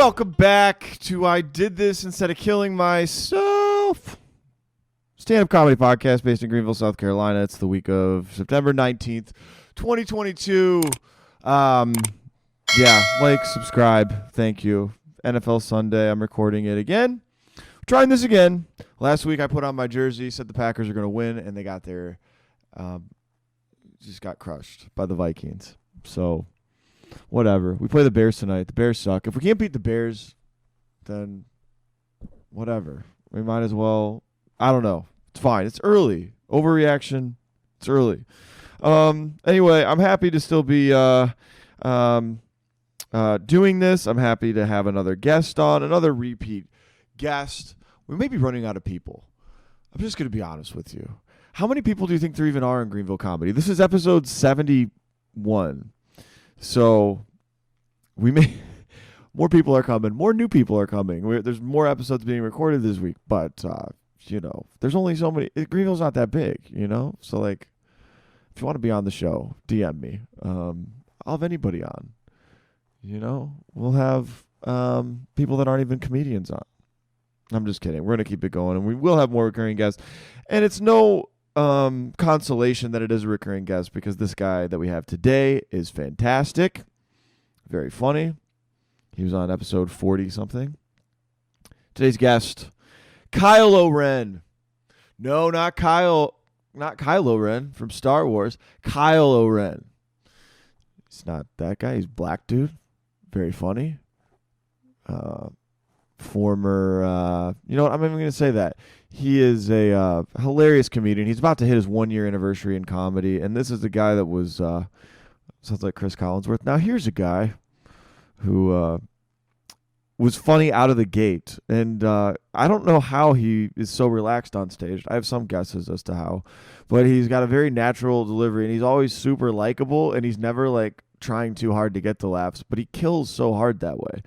Welcome back to I Did This Instead of Killing Myself. Stand-up comedy podcast based in Greenville, South Carolina. It's the week of September 19th, 2022. Like, subscribe. Thank you. NFL Sunday. I'm recording it again. Trying this again. Last week I put on my jersey, said the Packers are going to win, and they got there. Just got crushed by the Vikings. So, whatever. We play the Bears tonight. The Bears suck. If we can't beat the Bears, then whatever. We might as well. I don't know. It's fine. It's early. Overreaction. It's early. Anyway, I'm happy to still be doing this. I'm happy to have another guest on, another repeat guest. We may be running out of people. I'm just going to be honest with you. How many people do you think there even are in Greenville comedy? This is episode 71. So we may more people are coming, more new people are coming. There's more episodes being recorded this week, but there's only so many. Greenville's not that big, So like, if you want to be on the show, DM me. I'll have anybody on. We'll have people that aren't even comedians on. I'm just kidding. We're gonna keep it going, and we will have more recurring guests. And it's no consolation that it is a recurring guest, because this guy that we have today is fantastic, very funny. He was on episode 40 something. Today's guest, Kylo Ren. No, not Kylo Ren from Star Wars. Kylo Ren. He's not that guy. He's a black dude. Very funny. Former, you know what? I'm even going to say that. He is a hilarious comedian. He's about to hit his 1-year anniversary in comedy, and this is the guy that was, sounds like Chris Collinsworth. Now, here's a guy who was funny out of the gate, and I don't know how he is so relaxed on stage. I have some guesses as to how, but he's got a very natural delivery, and he's always super likable, and he's never, like, trying too hard to get the laughs, but he kills so hard that way.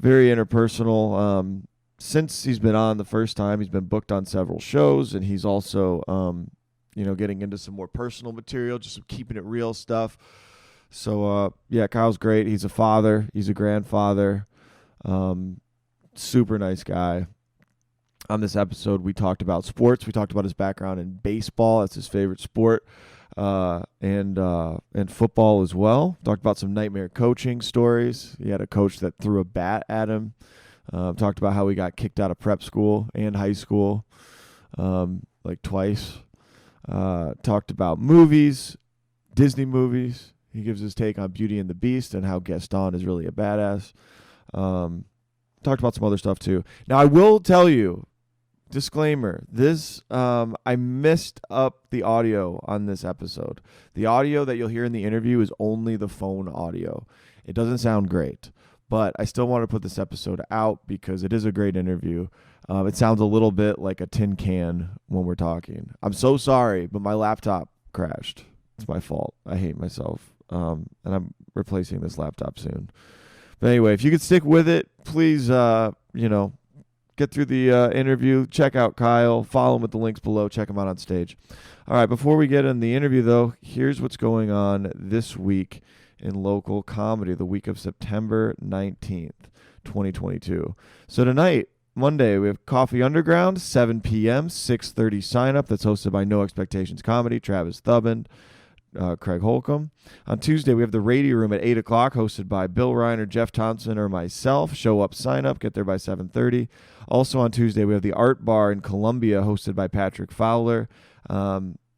Very interpersonal. Since he's been on the first time, he's been booked on several shows, and he's also, getting into some more personal material, just some keeping it real stuff. So, Kyle's great. He's a father. He's a grandfather. Super nice guy. On this episode, we talked about sports. We talked about his background in baseball. That's his favorite sport. And football as well. Talked about some nightmare coaching stories. He had a coach that threw a bat at him. Talked about how he got kicked out of prep school and high school, like twice. Talked about movies, Disney movies. He gives his take on Beauty and the Beast and how Gaston is really a badass. Talked about some other stuff too. Now, I will tell you, disclaimer, this I messed up the audio on this episode. The audio that you'll hear in the interview is only the phone audio. It doesn't sound great, but I still want to put this episode out because it is a great interview. It sounds a little bit like a tin can when we're talking. I'm so sorry, but my laptop crashed. It's my fault. I hate myself. And I'm replacing this laptop soon. But anyway, if you could stick with it, please, get through the interview. Check out Kyle. Follow him with the links below. Check him out on stage. All right, before we get in the interview, though, here's what's going on this week in local comedy, the week of September 19th, 2022. So tonight, Monday, we have Coffee Underground, 7 p.m., 6:30 sign-up. That's hosted by No Expectations Comedy, Travis Thubbin, Craig Holcomb. On Tuesday, we have the Radio Room at 8 o'clock, hosted by Bill Ryan or Jeff Thompson or myself. Show up, sign up, get there by 7:30. Also on Tuesday, we have the Art Bar in Columbia, hosted by Patrick Fowler.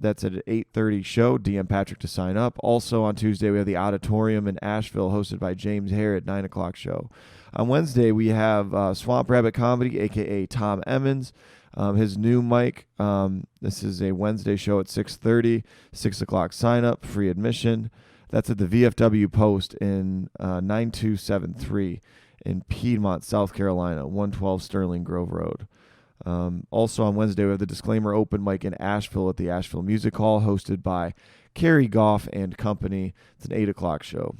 That's at an 8:30 show. DM Patrick to sign up. Also on Tuesday, we have the Auditorium in Asheville, hosted by James Hare at 9 o'clock show. On Wednesday, we have Swamp Rabbit Comedy, a.k.a. Tom Emmons. His new mic. This is a Wednesday show at 6:30, 6 o'clock sign up, free admission. That's at the VFW Post in 9273 in Piedmont, South Carolina, 112 Sterling Grove Road. Also on Wednesday, we have the Disclaimer open mic in Asheville at the Asheville Music Hall, hosted by Carrie Goff and company. It's an 8 o'clock show.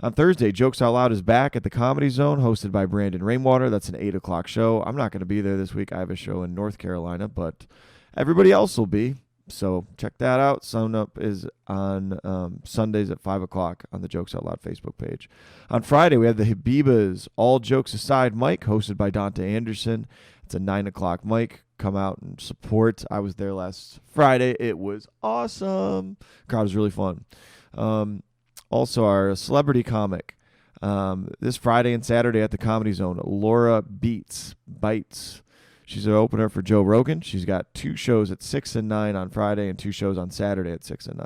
On Thursday, Jokes Out Loud is back at the Comedy Zone, hosted by Brandon Rainwater. That's an 8 o'clock show. I'm not going to be there this week. I have a show in North Carolina, but everybody else will be. So check that out. Standup is on Sundays at 5 o'clock on the Jokes Out Loud Facebook page. On Friday, we have the Habibas All Jokes Aside mic hosted by Dante Anderson. It's a 9 o'clock mic. Come out and support. I was there last Friday. It was awesome. Crowd was really fun. Also, our celebrity comic this Friday and Saturday at the Comedy Zone, Laura Bites. She's an opener for Joe Rogan. She's got 2 shows at 6 and 9 on Friday and 2 shows on Saturday at 6 and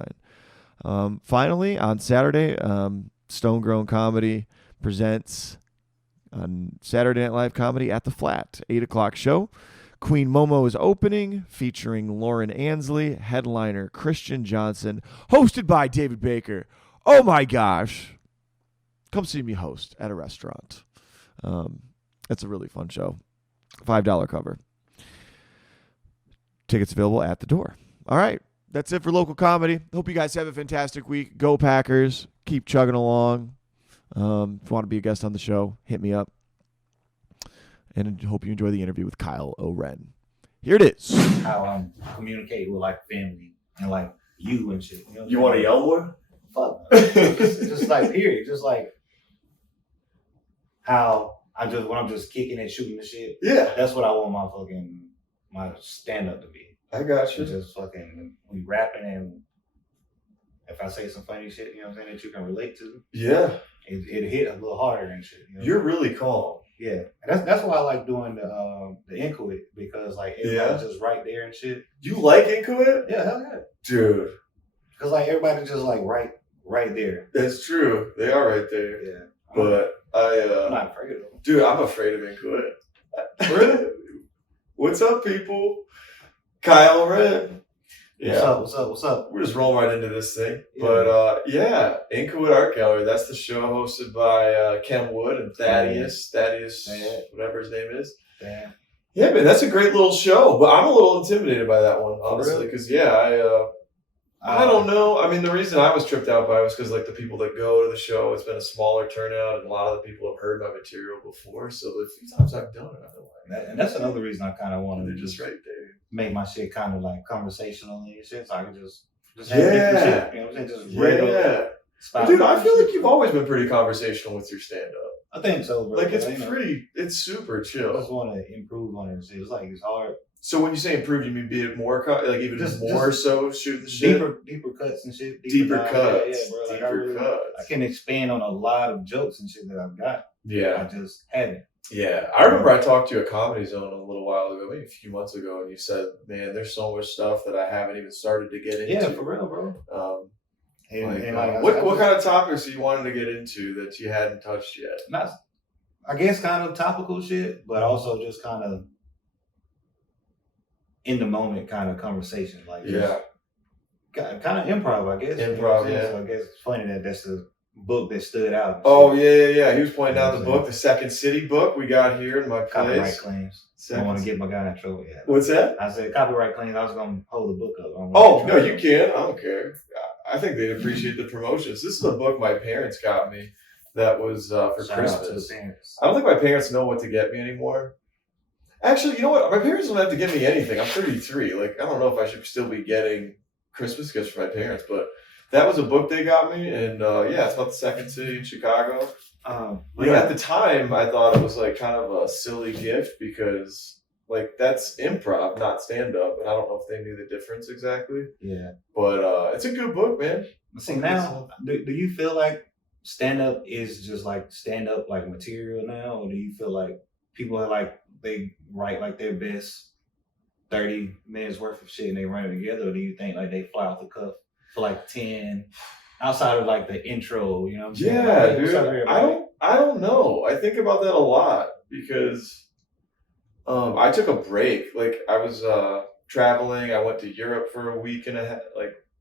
9. Finally, on Saturday, Stone Grown Comedy presents on Saturday Night Live Comedy at the Flat, 8 o'clock show. Queen Momo is opening, featuring Lauren Ansley, headliner Christian Johnson, hosted by David Bakker. Oh my gosh. Come see me host at a restaurant. It's a really fun show. $5 cover. Tickets available at the door. All right. That's it for local comedy. Hope you guys have a fantastic week. Go Packers. Keep chugging along. If you want to be a guest on the show, hit me up. And I hope you enjoy the interview with Kyle Oren. Here it is. How I'm communicating with like family and like you and shit. You know you want a young one? Fuck. just like period. Just like how when I'm just kicking and shooting the shit. Yeah. That's what I want my stand up to be. I got you. Just fucking we rapping and if I say some funny shit, you know what I'm saying, that you can relate to. Yeah. It hit a little harder and shit. You know? You're really calm. Yeah, and that's why I like doing the Inquit because like everybody's just right there and shit. You like Inquit? Yeah, hell yeah, dude. Because like everybody's just like right there. That's true. They are right there. Yeah, but I'm not afraid of them. Dude, I'm afraid of Inquit. Really? What's up, people? Kyle Red. Yeah. What's up? We're just rolling right into this thing. Yeah. But Inquit Art Gallery. That's the show hosted by Ken Wood and Thaddeus, whatever his name is. Yeah. Yeah, man, that's a great little show. But I'm a little intimidated by that one, honestly, because I don't know. I mean, the reason I was tripped out by it was because like the people that go to the show, it's been a smaller turnout, and a lot of the people have heard my material before. So the few times I've done it, I feel like and that's another reason I kind of wanted they're to just right there. Make my shit kind of like conversational and shit, so I can just have different shit. You know what I'm saying? Just regular. Dude, I feel like you've always been pretty conversational with your stand-up. I think so, bro. Like it's super chill. I just want to improve on it. It's like it's hard. So when you say improve, you mean be it more like even just more so shooting the shit? Deeper cuts and shit. Deeper cuts. Yeah, bro. Like deeper cuts. I can expand on a lot of jokes and shit that I've got. Yeah. I just haven't. Yeah. I remember I talked to you at Comedy Zone a little while ago, maybe a few months ago, and you said, man, there's so much stuff that I haven't even started to get into. Yeah, for real, bro. What kind of topics are you wanting to get into that you hadn't touched yet? I guess kind of topical shit, but also just kind of in the moment kind of conversation. Like, kind of improv, I guess. Improv, yeah. So I guess it's funny that that's the book that stood out. Oh, yeah. He was pointing out the book, the Second City book we got here in my place. Copyright claims. I don't want to get my guy in trouble yet. What's that? I said copyright claims. I was going to hold the book up. Oh, no, you can. I don't care. I think they'd appreciate the promotions. This is a book my parents got me that was for Christmas. I don't think my parents know what to get me anymore. Actually, you know what? My parents don't have to get me anything. I'm 33. Like, I don't know if I should still be getting Christmas gifts for my parents, but that was a book they got me, and it's about the Second City in Chicago. At the time, I thought it was like kind of a silly gift because like that's improv, not stand-up, and I don't know if they knew the difference exactly. Yeah. But it's a good book, man. See, now, do you feel like stand-up is just like stand-up like material now, or do you feel like people are like, they write like their best 30 minutes worth of shit and they run it together, or do you think like they fly off the cuff for like 10 outside of like the intro, you know what I'm saying? Yeah, like, dude. I don't know. I think about that a lot because I took a break. Like I was traveling. I went to Europe for a week and a half,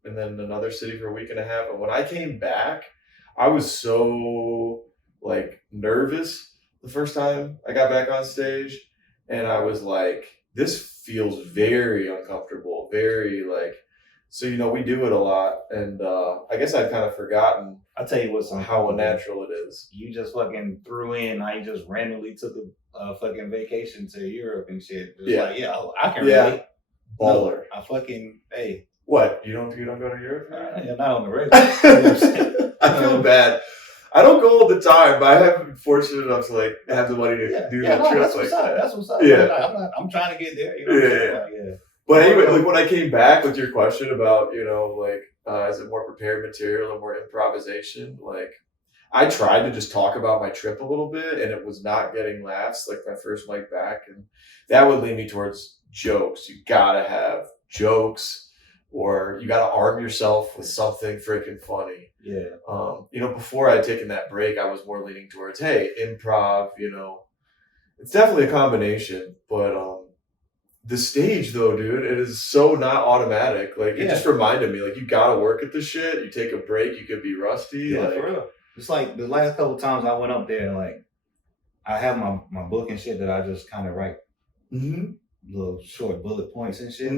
and then another city for a week and a half. And when I came back, I was so nervous the first time I got back on stage, and I was like, this feels very uncomfortable, very so, we do it a lot, and I guess I've kind of forgotten. I'll tell you what's how unnatural it is. You just fucking threw in how you just randomly took a fucking vacation to Europe and shit. I can relate. Baller. No, What? You don't go to Europe? Yeah, not on the regular. You know what I'm saying? I feel bad. I don't go all the time, but I have been fortunate enough to like have the money to do the trips that's like what's up. that. That's what's up. Yeah. I'm trying to get there. You know what I'm saying? Like, yeah. But anyway, like when I came back with your question about, is it more prepared material or more improvisation? Like, I tried to just talk about my trip a little bit, and it was not getting laughs. Like my first mic back, and that would lead me towards jokes. You gotta have jokes, or you gotta arm yourself with something freaking funny. Yeah. Before I'd taken that break, I was more leaning towards, hey, improv. It's definitely a combination, but the stage though, dude, it is so not automatic. Like it just reminded me, like you gotta work at this shit. You take a break, you could be rusty. Yeah, like, for real. It's like the last couple times I went up there, like I have my book and shit that I just kind of write little short bullet points and shit.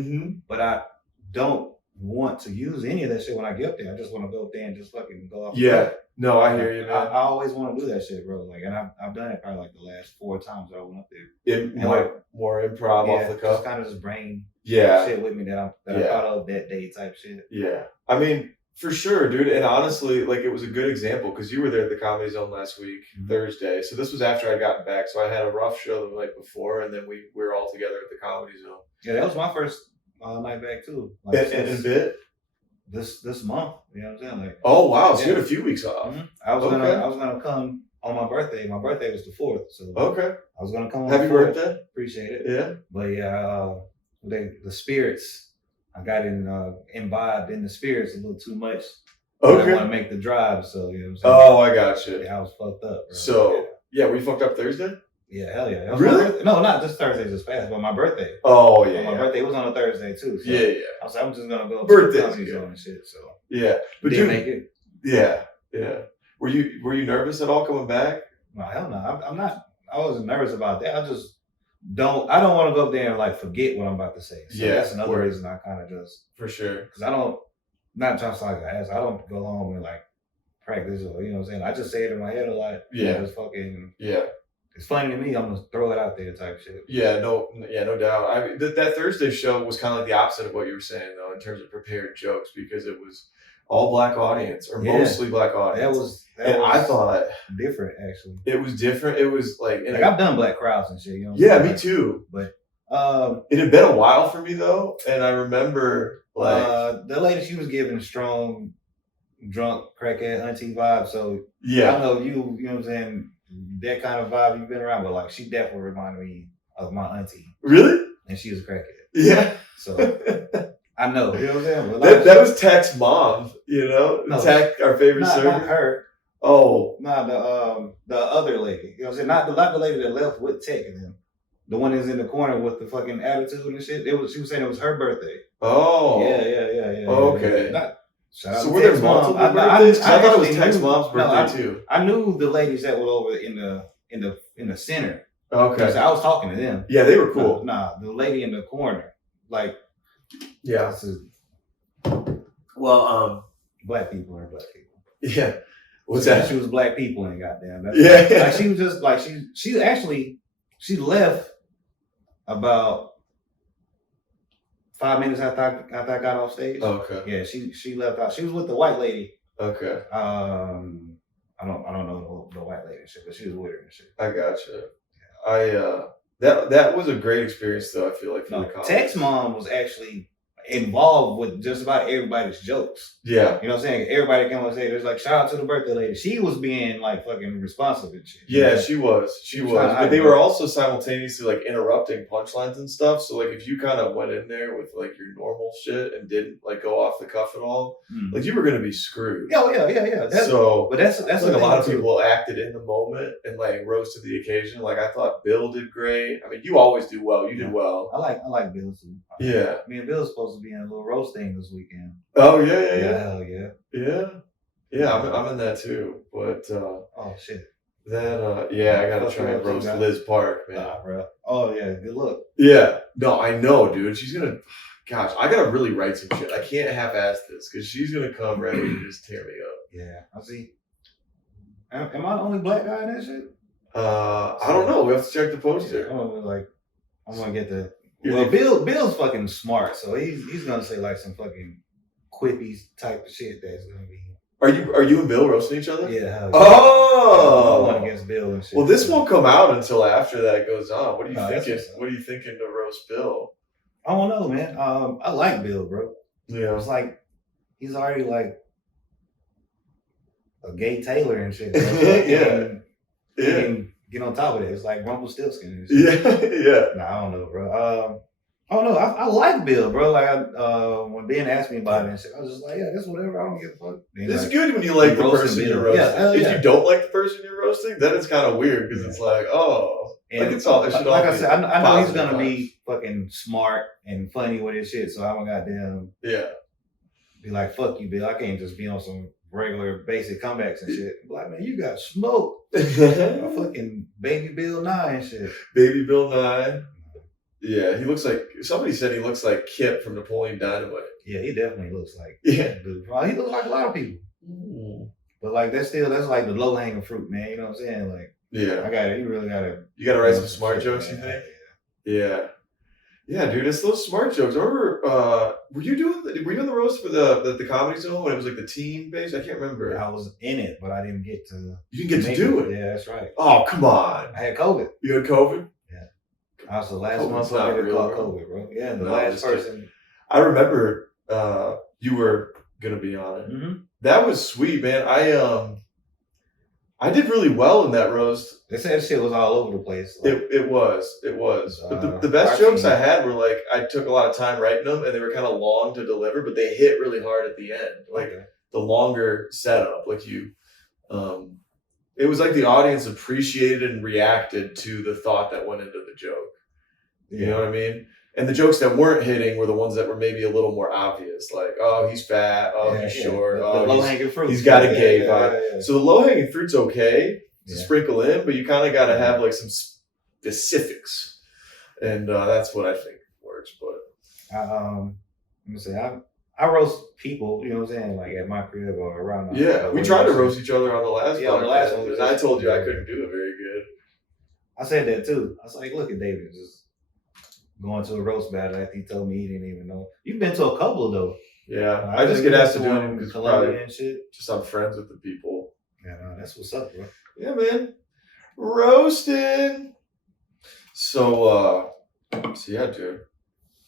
But I don't want to use any of that shit when I get up there. I just want to go up there and just fucking go off. Yeah. No, I hear you, man. I always want to do that shit, bro. Like, and I've done it probably like the last 4 times that I went up there. More improv off the cuff. Just kind of just bring shit with me that I thought of that day type shit. Yeah. I mean, for sure, dude. And honestly, like it was a good example because you were there at the Comedy Zone last week, Thursday. So this was after I gotten back. So I had a rough show the night before, and then we were all together at the Comedy Zone. Yeah, that was my first night back too. Like, and bit this month. You know what I'm saying? Like, oh wow, so you had a few weeks off. I was gonna come on my birthday. My birthday was the 4th, so I was gonna come on. Happy birthday! Appreciate it. Yeah, but the spirits. I got imbibed in the spirits a little too much. Okay. I want to make the drive, so you know what I'm saying. Oh, I got you. Yeah, I was fucked up. Bro. So we fucked up Thursday. Yeah, hell yeah. Really? No, not just Thursday just passed, but my birthday. Oh yeah. My birthday was on a Thursday too. So yeah. I was like, I'm just gonna go birthday on and shit. So yeah, but didn't make it. Yeah. Were you nervous at all coming back? No, hell no. I'm not. I wasn't nervous about that. I don't want to go up there and like forget what I'm about to say. So that's another reason I kind of just for sure because not trying to sound like an ass. I don't go home and like practice or you know what I'm saying. I just say it in my head a lot. It's fucking It's funny to me. I'm gonna throw it out there type shit. Yeah, no doubt. I mean, that Thursday show was kind of like the opposite of what you were saying though, in terms of prepared jokes because it was all black audience or mostly black audience. I thought different actually. It was different. It was like I've done black crowds and shit. You know. Yeah, me too. But it had been a while for me though, and I remember like the lady, she was giving strong, drunk crackhead auntie vibe. So yeah, I know you know what I'm saying. That kind of vibe you've been around, but like she definitely reminded me of my auntie. Really? And she was a crackhead. Yeah. So I know. You know what I'm saying? But like, that was Tech's mom. You know, Tech, our favorite server. Not her. Oh. No, the other lady. You know what I'm saying? Not the lady that left with Tech and them. The one that's in the corner with the fucking attitude and shit. She was saying it was her birthday. Oh. Yeah. Okay. So were there multiple birthdays? I thought it was Tech's mom's birthday too. I knew the ladies that were over in the center. Okay. So I was talking to them. Yeah, they were cool. The lady in the corner, like, yeah. Black people are black people. Yeah. What's that? She was black people and goddamn. Like she was just like she left about 5 minutes after I got off stage. Okay. Yeah, she left out. She was with the white lady. Okay. I don't know the white lady and shit, but she was with her and shit. I gotcha. That was a great experience though. I feel like for the college. Tech's mom was actually involved with just about everybody's jokes. Yeah. You know what I'm saying? Everybody came on stage. There's like, shout out to the birthday lady. She was being like fucking responsive and shit. Yeah, she was. But they were also simultaneously like interrupting punchlines and stuff. So like if you kind of went in there with like your normal shit and didn't like go off the cuff at all, like you were gonna be screwed. Oh yeah. That's like a lot of people acted in the moment and like rose to the occasion. Like I thought Bill did great. I mean, you always do well. You did well. I like Bill too. Yeah. Me and Bill's supposed to be in a little roast thing this weekend. Oh yeah. Hell yeah. Yeah, I'm in that too. But oh shit. Then I gotta try and roast Liz Park, man. Nah, bro. Oh yeah, good luck. Yeah. No, I know, dude. She's gonna gosh, I gotta really write some shit. I can't half ass this because she's gonna come ready to just tear me up. Yeah, I see. Am I the only black guy in that shit? I don't know. We have to check the poster. I'm gonna get the Well, Bill's fucking smart, so he's gonna say like some fucking quippy type of shit that's gonna be. Are you and Bill roasting each other? Yeah. Hell yeah. Oh. One against Bill and shit. Well, this won't come out until after that goes on. What are you No, thinking? What are you thinking to roast Bill? I don't know, man. I like Bill, bro. Yeah. It's like he's already like a gay Taylor and shit. Bro. He can get on top of it. It's like Rumpelstiltskin and shit. Yeah. Nah, I don't know, bro. I don't know. I like Bill, bro. Like when Ben asked me about it and shit, I was just like, yeah, that's whatever. I don't give a fuck. It's like, good when you like the person you're roasting. If you don't like the person you're roasting, then it's kind of weird because it's like, oh, and like it's all. It should like all I said, I know he's gonna vibes. be fucking smart and funny with his shit. So I'm gonna goddamn be like, fuck you, Bill. I can't just be on some regular basic comebacks and shit. Like, man, you got smoked. A fucking Baby Bill Nye and shit. Baby Bill Nye. Yeah, he looks like somebody said he looks like Kip from Napoleon Dynamite. Yeah, he definitely looks like. Yeah, he looks like a lot of people. But like that's like the low hanging fruit, man. You know what I'm saying? Like, you really gotta. You gotta write some smart jokes. You think? Yeah, dude, it's those smart jokes. I remember, were you doing the roast for the Comedy Zone when it was like the team base? I can't remember. I was in it, but I didn't get to. You didn't get to do it. Yeah, that's right. Oh, come on. I had COVID. You had COVID? I was the last motherfucker that caught COVID, bro. Yeah, the last person. I remember you were gonna be on it. Mm-hmm. That was sweet, man. I did really well in that roast. They said shit was all over the place. Like, it was. But the best jokes I had were like I took a lot of time writing them, and they were kind of long to deliver, but they hit really hard at the end. Like the longer setup, like you. It was like the audience appreciated and reacted to the thought that went into the joke. You know what I mean? And the jokes that weren't hitting were the ones that were maybe a little more obvious, like, oh, he's fat, he's short, the low-hanging fruit. He's got a gay vibe. So the low-hanging fruit's okay to sprinkle in, but you kind of got to have like some specifics. And that's what I think works. But let me say, I roast people, you know what I'm saying, like at my crib or around. We tried to roast each other on the last podcast. On the last one. And I told you I couldn't do it very good. I said that too. I was like, look at David just going to a roast battle after he told me he didn't even know. You've been to a couple though. Yeah, I just get asked to do them because Columbia and shit. Just I'm friends with the people. Yeah, no, that's what's up, bro. Yeah, man, roasting. So yeah, dude.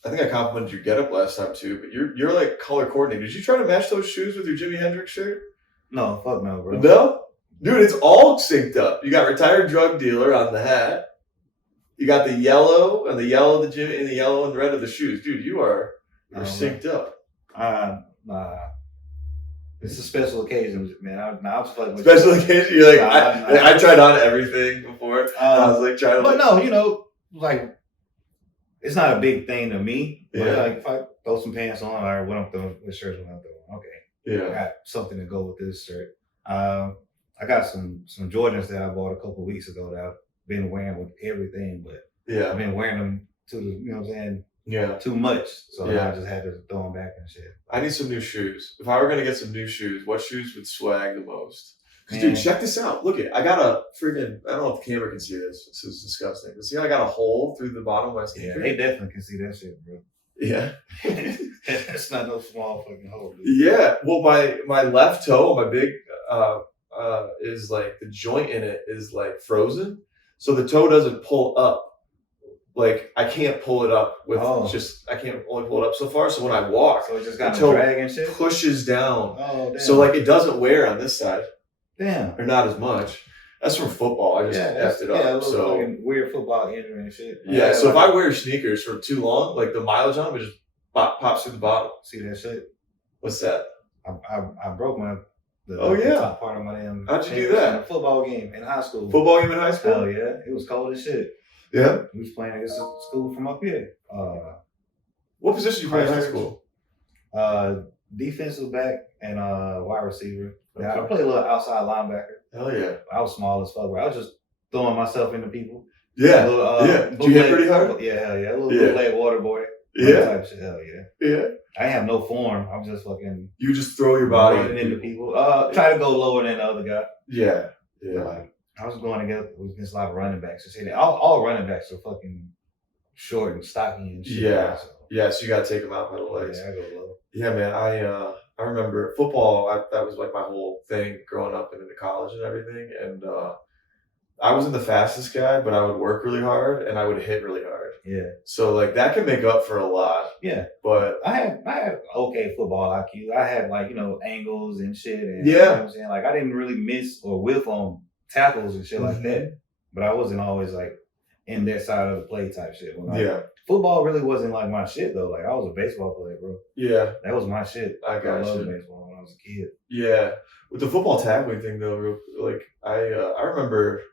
I think I complimented your getup last time too, but you're like color coordinated. Did you try to match those shoes with your Jimi Hendrix shirt? No, fuck no, bro. No, dude, it's all synced up. You got retired drug dealer on the hat. You got the yellow and the yellow of the Jimmy and the yellow and red of the shoes, dude. You're synced up. It's a special occasion, man. I was fucking with special occasion. You're like I tried on everything before. I was like trying to. But no, you know, like it's not a big thing to me. But like if I throw some pants on, or what I'm throwing, what shirts I'm throwing, okay. Yeah. I got something to go with this shirt. I got some Jordans that I bought a couple weeks ago that I've been wearing with everything, but I've been wearing them to the, you know what I'm saying? Yeah. Too much. So I just had to throw them back and shit. I need some new shoes. If I were going to get some new shoes, what shoes would swag the most? Because, dude, check this out. Look I got a freaking, I don't know if the camera can see this. This is disgusting. But see how I got a hole through the bottom of my sneaker? Yeah, they definitely can see that shit, bro. Yeah. It's not no small fucking hole, dude. Yeah. Well, my left toe, my big, is like, the joint in it is like frozen. So the toe doesn't pull up. Like I can't pull it up with I can't only pull it up so far. So when I walk, so it just got no drag and shit. Pushes down. Oh, damn. So like it doesn't wear on this side. Damn. Or not as much. That's from football. I just effed it up. Yeah, so fucking weird football injury and shit. Yeah. So if I wear sneakers for too long, like the mileage on them, it just pops through the bottom. See that shit? What's that? I broke the top part of my damn. How'd you do that? In a football game in high school. Football game in high school? Hell yeah. It was cold as shit. Yeah. We was playing against a school from up here. What position you play in high school? Defensive back and wide receiver. Okay. I played a little outside linebacker. Hell yeah. I was small as fuck, bro. I was just throwing myself into people. Yeah. Did you hit pretty hard? Yeah, hell yeah. A little bootleg water boy. Yeah. Type shit. Hell yeah. Yeah. I didn't have no form. I'm just fucking. You just throw your body into people. Try to go lower than the other guy. Yeah. Yeah. I was going against a lot of running backs. All running backs are fucking short and stocky and shit. Yeah. So, Yeah, so you got to take them out by the legs. yeah, I go low. Yeah, man. I remember football. That was like my whole thing growing up and into college and everything. And I wasn't the fastest guy, but I would work really hard and I would hit really hard. Yeah. So like that can make up for a lot. Yeah. But I had okay football IQ. I had like, angles and shit. And, Yeah. You know what I'm saying? Like I didn't really miss or whiff on tackles and shit like that. But I wasn't always like in that side of the play type shit. Football really wasn't like my shit though. Like I was a baseball player, bro. Yeah. That was my shit. I got loved you. baseball when I was a kid. Yeah. With the football tackling thing though, like I remember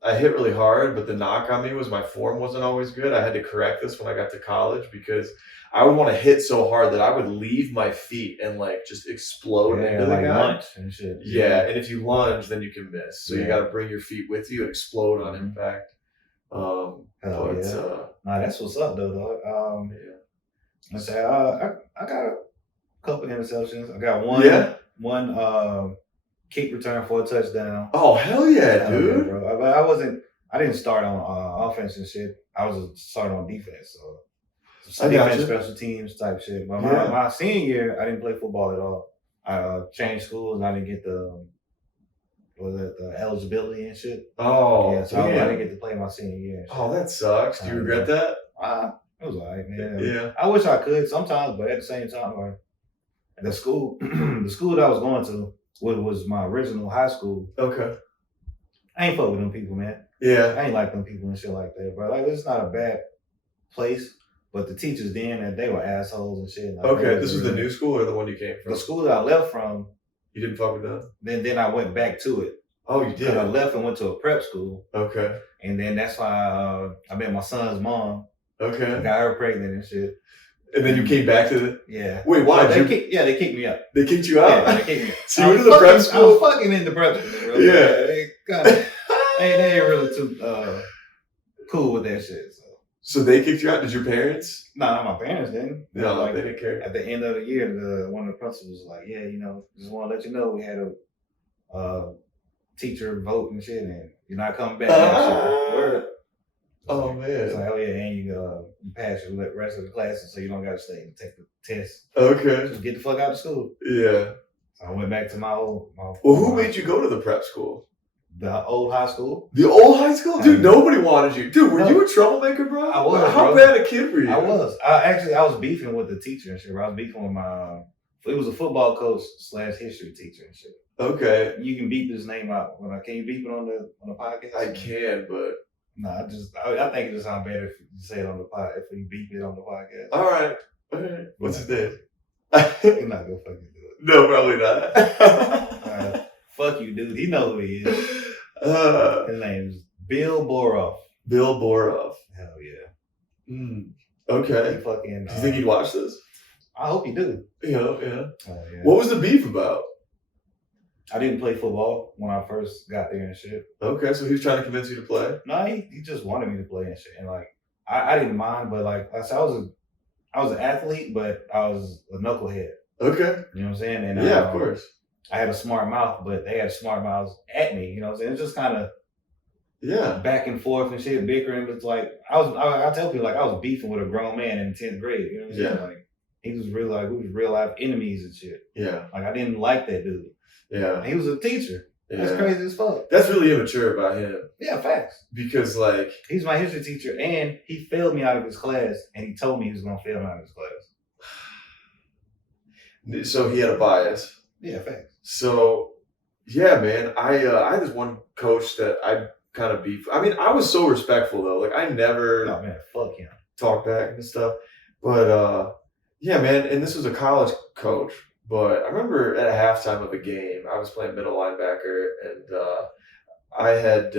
I hit really hard, but the knock on me was my form wasn't always good. I had to correct this when I got to college because I would want to hit so hard that I would leave my feet and like just explode into the guy. Lunge and shit. Yeah, and if you lunge, then you can miss. So you got to bring your feet with you and explode on impact. Nah, that's what's up though, dog. I say I got a couple interceptions. I got one kick return for a touchdown. Oh hell yeah, dude! Yeah, bro. But I didn't start on offense and shit. I was starting on defense, so some defense, special teams type shit. But my senior year, I didn't play football at all. I changed schools and I didn't get the eligibility and shit. Oh, yeah. So I didn't get to play my senior year. Oh, that sucks. Do you regret that? It was alright, man. Yeah. I wish I could sometimes, but at the same time, the school that I was going to was my original high school. Okay. I ain't fuck with them people, man. Yeah. I ain't like them people and shit like that, bro. Like, it's not a bad place, but the teachers then, they were assholes and shit. Like, okay, this was the new school or the one you came from? The school that I left from. You didn't fuck with them? Then I went back to it. Oh, you did? I left and went to a prep school. Okay. And then that's why I met my son's mom. Okay. Got her pregnant and shit. And then you came back to the... Yeah. Wait, why? They kicked me out. They kicked you out? Yeah, they kicked me out. So you went to the prep school? I was fucking in the prep school, bro. Yeah. They ain't really too cool with that shit. So they kicked you out? Did your parents? No, my parents didn't. No, they didn't care. At the end of the year, one of the principals was like, yeah, just want to let you know we had a teacher vote and shit, and you're not coming back. Word. Oh, man. It's like, oh, yeah, and you pass your rest of the classes so you don't got to stay and take the test. Okay. Just get the fuck out of school. Yeah. So I went back to my old... Well, who made you go to the prep school? The old high school. The old high school? Dude, nobody wanted you. Dude, were you a troublemaker, bro? I was, How bad a kid were you? I was. I was beefing with the teacher and shit, bro. I was beefing with my... It was a football coach / history teacher and shit. Okay. You can beep his name out. Can you beep it on the podcast? I can, but... No, I think it just sounds better if you say it on the pod, if you beep it on the podcast. All right. What's his name? You're not gonna fucking do it. No, probably not. Fuck you, dude. He knows who he is. His name is Bill Boroff. Bill Boroff. Hell yeah. Okay. He fucking. Do you think he'd watch this? I hope he do. Yeah. Yeah. What was the beef about? I didn't play football when I first got there and shit. Okay, so he was trying to convince you to play? No, he just wanted me to play and shit. And like, I didn't mind, but like I said, I was an athlete, but I was a knucklehead. Okay. You know what I'm saying? And yeah, of course. I had a smart mouth, but they had smart mouths at me. You know what I'm saying? It's just kind of back and forth and shit, bickering. But it's like I tell people like I was beefing with a grown man in 10th grade. You know what I'm saying? Like he was real we was real life enemies and shit. Yeah. Like I didn't like that dude. Yeah. He was a teacher. Yeah. That's crazy as fuck. That's really immature about him. Yeah, facts. Because like he's my history teacher and he failed me out of his class and he told me he was gonna fail me out of his class. So he had a bias. Yeah, facts. So yeah, man. I had this one coach that I kind of beefed. I mean, I was so respectful though. Like I never fuck him. Talk back and stuff. But yeah, man, and this was a college coach. But I remember at halftime of a game, I was playing middle linebacker, and I had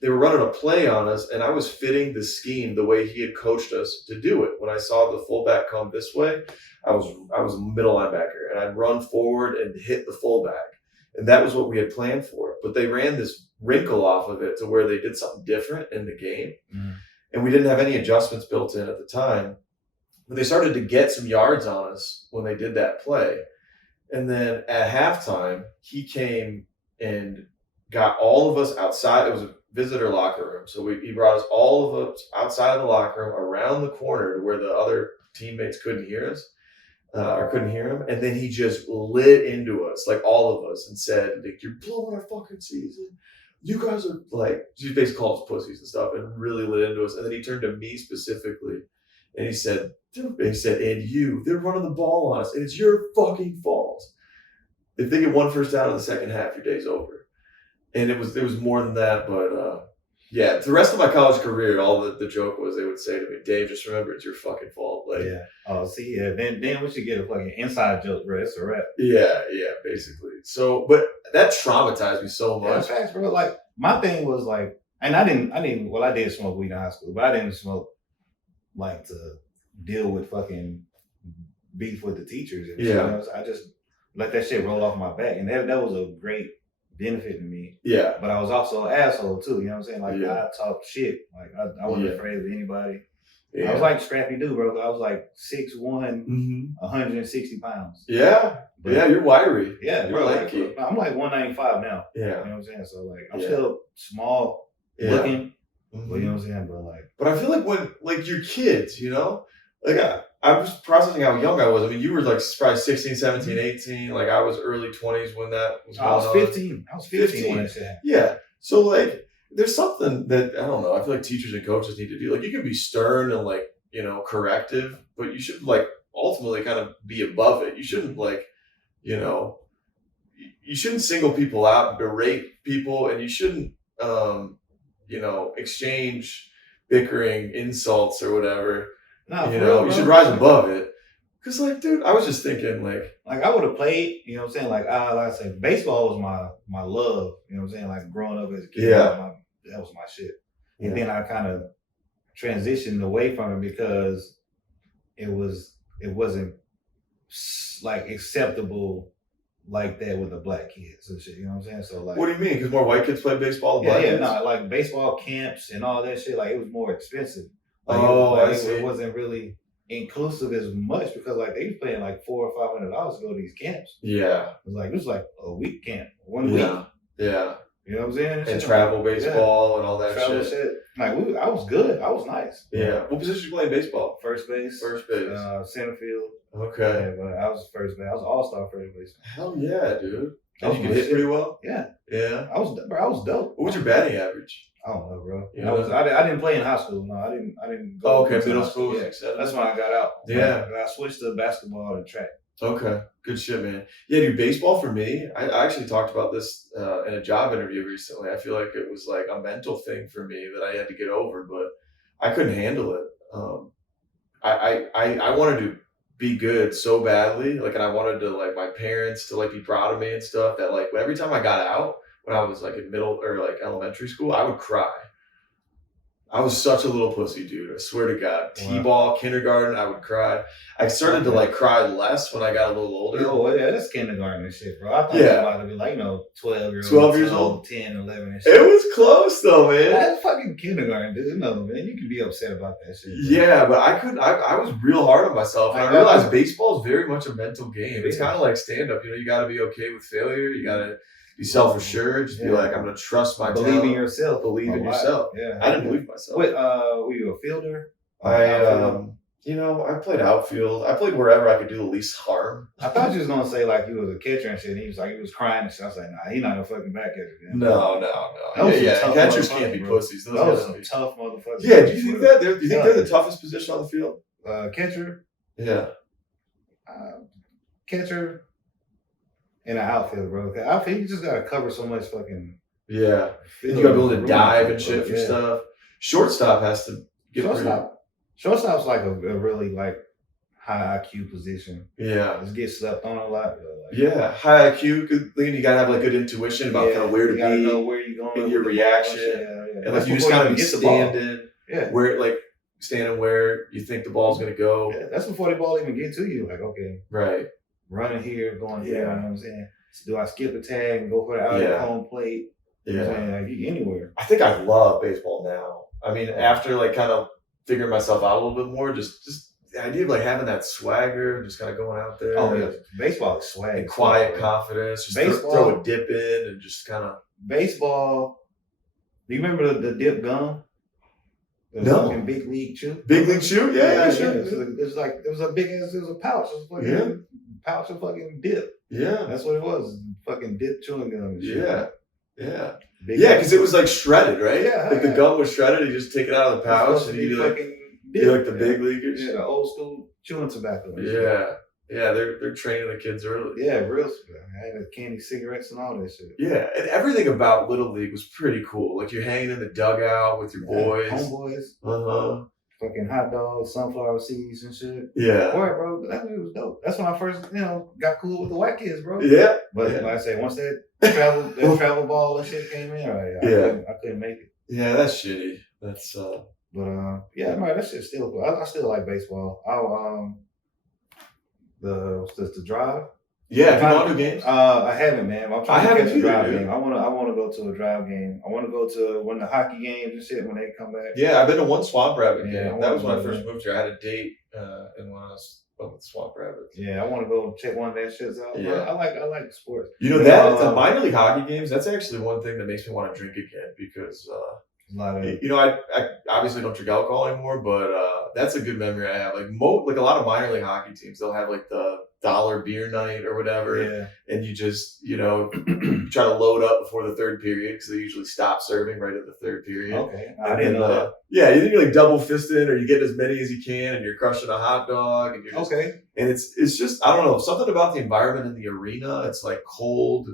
they were running a play on us, and I was fitting the scheme the way he had coached us to do it. When I saw the fullback come this way, I was a middle linebacker, and I'd run forward and hit the fullback, and that was what we had planned for. But they ran this wrinkle off of it to where they did something different in the game, and we didn't have any adjustments built in at the time. But they started to get some yards on us when they did that play. And then at halftime, he came and got all of us outside. It was visitor locker room. So he brought us all of us outside of the locker room, around the corner to where the other teammates couldn't hear us. Or couldn't hear him, and then he just lit into us, like all of us, and said, like, "You're blowing our fucking season. You guys are like," he basically called us pussies and stuff, and really lit into us. And then he turned to me specifically, and he said, "And you, they're running the ball on us, and it's your fucking fault. If they get one first down in the second half, your day's over." And it was more than that, but yeah, the rest of my college career, all the joke was they would say to me, "Dave, just remember it's your fucking fault." Like, yeah. Oh, see, yeah. Then we should get a fucking inside joke, bro. It's a wrap. Yeah, basically. So, but that traumatized me so Yeah, much. facts, bro. Like my thing was like, and I didn't. Well, I did smoke weed in high school, but I didn't smoke like to deal with fucking beef with the teachers. And shit, you know? So I just let that shit roll off my back, and that was a great benefit to me. Yeah. But I was also an asshole too. You know what I'm saying? Like Yeah. I talked shit. Like I wasn't afraid of anybody. Yeah. I was like Scrappy Doo, bro. I was like 6'1", Mm-hmm. 160 pounds. Yeah. But, yeah, you're wiry. Yeah, you're bro. lanky. Like, I'm like 195 now. Yeah. You know what I'm saying? So like I'm still small looking. Mm-hmm. But you know what I'm saying? But like, but I feel like when like you're kids, you know? Like I was processing how young I was. I mean, you were like probably 16, 17, 18. Like I was early 20s when that was going on. I was 15. I was 15 when that shit happened. Yeah. So like there's something that I don't know. I feel like teachers and coaches need to do. Like you can be stern and like, you know, corrective, but you should like ultimately kind of be above it. You shouldn't like, you know, you shouldn't single people out and berate people, and you shouldn't you know, exchange bickering insults or whatever. Nah, you know, you should rise above it. Cause like, dude, I was just thinking like I would have played, you know what I'm saying? Like I said, baseball was my love, you know what I'm saying? Like growing up as a kid, that was my shit. And then I kind of transitioned away from it because it wasn't like acceptable like that with the black kids and shit, you know what I'm saying? So like, what do you mean? Because more white kids play baseball than black kids? No, like baseball camps and all that shit, like it was more expensive. Like, I see. It wasn't really inclusive as much because like they was paying like $400 or $500 to go to these camps. Yeah. It was like a week camp, 1 week. Yeah. You know what I'm saying? And travel baseball and all that shit. Like I was good. I was nice. Yeah. What position you play in baseball? First base. Center field. Okay. Yeah, but I was first base. I was all-star first base. Hell yeah, dude. And you could hit pretty well? Yeah. Yeah. I was dope. What was your batting average? I don't know, bro. You know? I didn't play in high school. No, I didn't go. Okay, middle school. Yeah. That's when I got out. Yeah. I switched to basketball and track. Okay. Good shit, man. Yeah, dude, baseball for me, I actually talked about this in a job interview recently. I feel like it was like a mental thing for me that I had to get over, but I couldn't handle it. I wanted to be good so badly, like, and I wanted to like my parents to like be proud of me and stuff, that like every time I got out when I was like in middle or like elementary school, I would cry. I was such a little pussy, dude. I swear to God. T-ball, kindergarten, I would cry. I started to like cry less when I got a little older. Oh, yeah, that's kindergarten and shit, bro. I thought it was about to be like, 12 years old. 12 years old? 10, 11 and shit. It was close though, man. That's fucking kindergarten, dude. No, man, you can be upset about that shit. Bro. Yeah, but I couldn't. I was real hard on myself, and I realized baseball is very much a mental game. It's kind of like stand-up. You know, you got to be okay with failure. You got to be self-assured. Just be like, I'm going to trust my Believe in yourself. Believe in yourself. Yeah. I didn't believe in myself. Wait, were you a fielder? I played outfield. I played wherever I could do the least harm. I thought you was going to say like you was a catcher and shit. And he was crying and shit. I was like, nah, he's not a fucking back catcher. Man. No. Yeah. Catchers can't be pussies. Those are some tough motherfuckers. Yeah, do you think that? Do you think they're the toughest position on the field? Catcher? Yeah. Catcher and an outfield, bro. Outfield, you just got to cover so much fucking... Yeah. You got to be able to dive and shit for stuff. Shortstop has to get Shortstop's like a really like high IQ position. Yeah. Just get slept on a lot. High IQ. Then you gotta have like good intuition about kind of where to be. You know where you're going. And your reaction. Yeah. And like you just kind of be standing. Where like standing where you think the ball's gonna go. Yeah, that's before the ball even get to you. Like, okay. Right. Running here, going here, you know what I'm saying? Do I skip a tag and go for the out of home plate? Yeah. Like, you anywhere. I think I love baseball now. I mean, after like kind of figuring myself out a little bit more, just the idea of like having that swagger, just kind of going out there. Oh yeah, baseball is swag. And quiet confidence. Just throw a dip in and just kind of. Baseball Do you remember the dip gum? The No. fucking Big League Chew. Big League Chew? Yeah, sure. It was like it was a big ass. It was a pouch. It was a fucking pouch of fucking dip. Yeah. That's what it was. Fucking dip chewing gum. And shit. Yeah. Yeah. Big Because it was like shredded, right? Yeah. Like the gum was shredded. You just take it out of the pouch and you like the big leaguers. Yeah, the old school chewing tobacco. Yeah. Yeah, they're training the kids early. Yeah, real. I had candy cigarettes and all that shit. Yeah, and everything about Little League was pretty cool. Like you're hanging in the dugout with your boys. Homeboys. Fucking hot dogs, sunflower seeds and shit. Yeah. Boy, bro, that was dope. That's when I first, got cool with the white kids, bro. Yeah. But like I say, once that travel ball and shit came in, I couldn't make it. Yeah, that's shitty. That's But man, that shit's still cool. I still like baseball. The drive. Yeah, have you gone to games? I haven't, man. I'm trying to catch a drive either, game. I want to go to a drive game. I want to go to one of the hockey games and shit when they come back. Yeah, I've been to one Swamp Rabbit Yeah, game. That was when I first moved here. I had a date and when I was with Swamp Rabbits. Yeah, I want to go check one of that shits out. Yeah. I like sports. You know that the minor league hockey games. That's actually one thing that makes me want to drink again because I obviously don't drink alcohol anymore, but that's a good memory I have. Like like a lot of minor league hockey teams, they'll have like the $1 beer night or whatever, and you just try to load up before the third period because they usually stop serving right at the third period. Okay, I didn't know that. Yeah, then you're like double fisting, or you get as many as you can, and you're crushing a hot dog, and you're just, and it's just I don't know, something about the environment in the arena. It's like cold,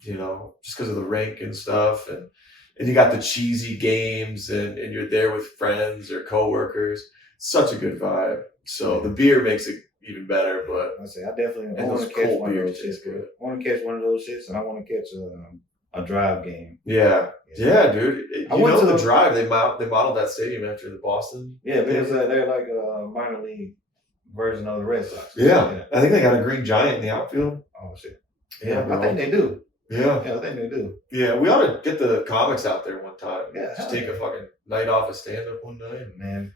just because of the rink and stuff, and you got the cheesy games, and you're there with friends or coworkers. Such a good vibe. So the beer makes it even better. But I definitely want to catch one of those shits. I want to catch one of those shits, and I want to catch a drive game. Yeah, dude. I went to the drive. They modeled that stadium after the Boston. Yeah, because they're like a minor league version of the Red Sox. Yeah, I think they got a green giant in the outfield. Oh shit. Yeah, I think they do. Yeah, I think they do. Yeah, we ought to get the comics out there one time. Yeah, just take a fucking night off of stand-up one night. Man,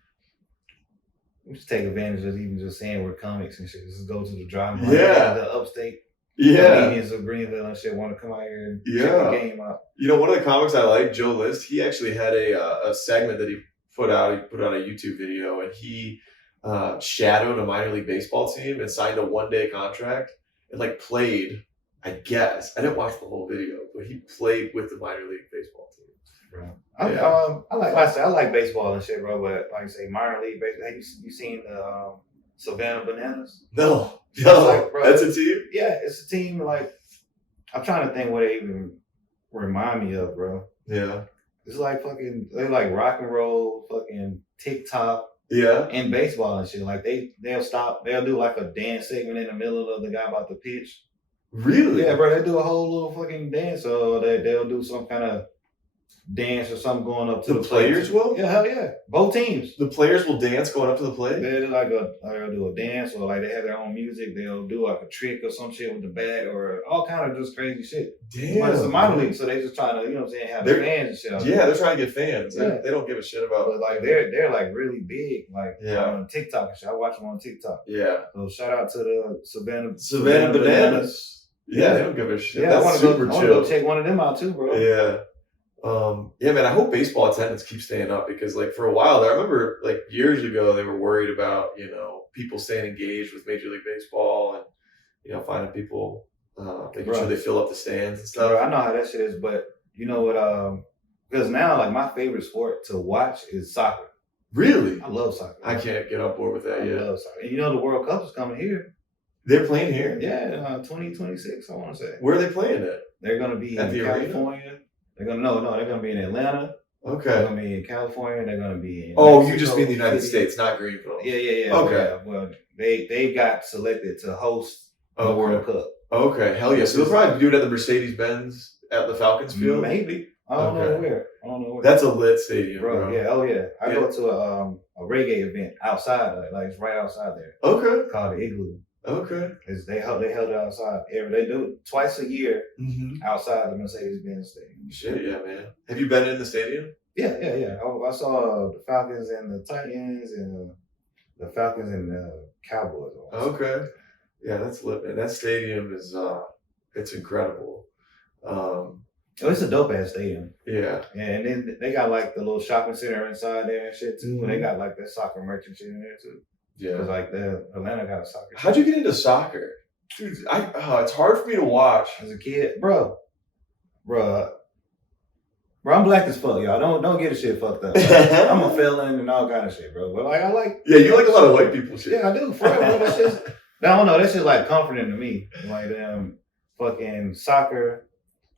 we should take advantage of even just saying we're comics and shit. Just go to the drive. The upstate. Comedians of Greenville and shit want to come out here and check the game out. One of the comics I like, Joe List, he actually had a segment that he put out. He put out a YouTube video, and he shadowed a minor league baseball team and signed a 1-day contract and played. I guess I didn't watch the whole video, but he played with the minor league baseball team. Bro, I like baseball and shit, bro. But like I say, minor league baseball. Have you seen the Savannah Bananas? No, bro, that's a team. Yeah, it's a team. Like I'm trying to think what they even remind me of, bro. Yeah, it's like fucking. They like rock and roll, fucking TikTok. Yeah, and baseball and shit. Like they'll stop. They'll do like a dance segment in the middle of the guy about to pitch. Really? Yeah, bro. They do a whole little fucking dance, or they'll do some kind of dance or something going up to the players. Will? Yeah, hell yeah. Both teams. The players will dance going up to the plate. They'll do a dance, or like they have their own music. They'll do like a trick or some shit with the bat, or all kind of just crazy shit. Damn. But it's a minor league, so they just trying to, have their fans and shit. They're trying to get fans. Yeah. They don't give a shit about. But like they're like really big, on TikTok and shit. I watch them on TikTok. Yeah. So shout out to the Savannah Bananas. Yeah, they don't give a shit. Yeah, I want to go check one of them out too, bro. Yeah. Man, I hope baseball attendance keeps staying up because, for a while there, I remember, years ago, they were worried about, people staying engaged with Major League Baseball and, finding people, making sure they fill up the stands and stuff. Bro, I know how that shit is, but you know what? Because now, my favorite sport to watch is soccer. Really? I love soccer. I can't get on board with that yet. I love soccer. And the World Cup is coming here. They're playing here? Yeah, 2026, I want to say. Where are they playing at? They're going to be in California. Arena? They're going to be in Atlanta. Okay. They're going to be in California. They're going to be in Mexico, you just mean the United States, not Greenville. Yeah. Okay. Yeah. Well, they got selected to host the World Cup. Okay, hell yeah. So they'll probably do it at the Mercedes-Benz at the Falcons field? Maybe. I don't know where. That's a lit stadium, bro. Yeah, oh yeah. I go to a reggae event outside, it's right outside there. Okay. It's called the Igloo. Okay. They held it outside. They do it twice a year outside the Mercedes-Benz Stadium. Shit, yeah, man. Have you been in the stadium? Yeah. I saw the Falcons and the Titans and the Falcons and the Cowboys. Okay. Yeah, that's lit, man. That stadium is it's incredible. Oh, it's a dope ass stadium. Yeah. And then they got like the little shopping center inside there and shit too. And they got like that soccer merchant shit in there too. Yeah. Cause like Atlanta got a soccer. How'd you get into soccer? Dude, it's hard for me to watch. As a kid, bro, I'm black as fuck, y'all. Don't get a shit fucked up. I'm a felon and all kind of shit, bro. But like I like. Yeah, you like a lot of white people shit. Yeah, I do. For real, bro. That shit's, I don't know. That shit's like comforting to me. Like fucking soccer.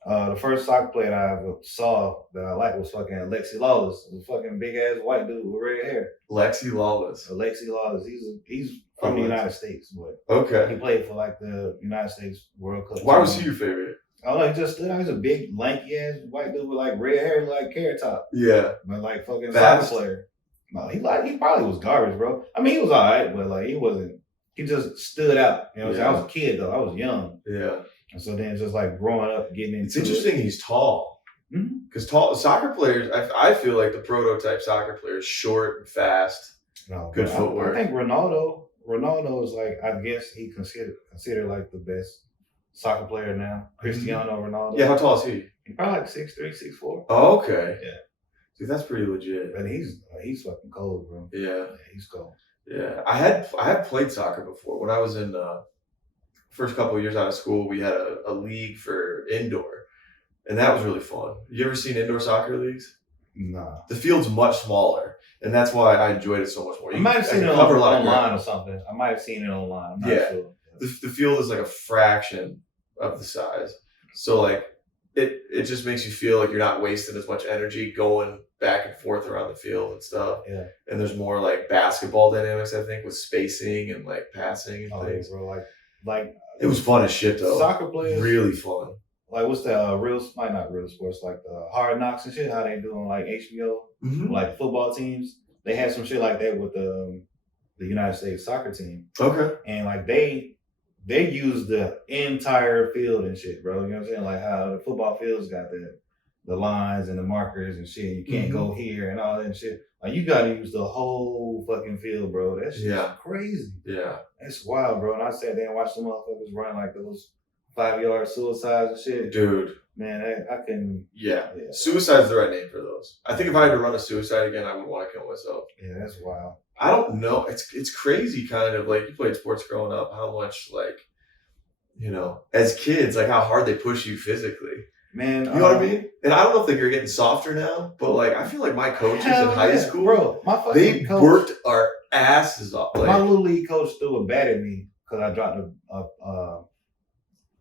The first soccer player I ever saw that I liked was fucking Alexi Lawless, a fucking big ass white dude with red hair. Alexi Lawless. He's from the United States, but okay, he played for like the United States World Cup. Why was he your favorite? Oh, like just stood out. He's a big, lanky ass white dude with like red hair, like carrot top. Yeah, but like fucking soccer player. No, he probably was garbage, bro. I mean, he was alright, but like he wasn't. He just stood out. You know what I'm saying? I was a kid though. I was young. Yeah. And so then just like growing up, getting into it's interesting he's tall. Because tall soccer players, I feel like the prototype soccer player is short and fast, good footwork. I think Ronaldo is like, I guess he considered like the best soccer player now. Cristiano Ronaldo. Yeah, how tall is he? He's probably like 6'3", 6'4". Oh, okay. Yeah. See, that's pretty legit. And he's fucking cold, bro. Yeah. He's cold. Yeah. I had played soccer before. When I was in first couple of years out of school, we had a league for indoor, and that was really fun. You ever seen indoor soccer leagues? Nah. The field's much smaller, and that's why I enjoyed it so much more. I might have seen it online or something. I'm not sure. The field is like a fraction of the size, so like it just makes you feel like you're not wasting as much energy going back and forth around the field and stuff. Yeah. And there's more like basketball dynamics, I think, with spacing and like passing and things. Yeah, bro, like it was fun as shit though. Soccer players really fun. Like what's the not real sports, like the Hard Knocks and shit, how they doing like HBO, like football teams. They had some shit like that with the United States soccer team. Okay. And like they use the entire field and shit, bro. You know what I'm saying? Like how the football fields got the lines and the markers and shit. You can't go here and all that shit. Like you gotta use the whole fucking field, bro. That shit's crazy. Yeah. That's wild, bro. And I sat there and watched the motherfuckers run like those 5-yard suicides and shit. Dude. Man, I can. Yeah. Suicide's the right name for those. I think if I had to run a suicide again, I would want to kill myself. Yeah, that's wild. I don't know. It's crazy, kind of like you played sports growing up. How much like, as kids, like how hard they push you physically. Man, you know what I mean? And I don't know if they're getting softer now, but like I feel like my coaches in high school, bro, they worked our asses off. Like, my little league coach threw a bat at me because I dropped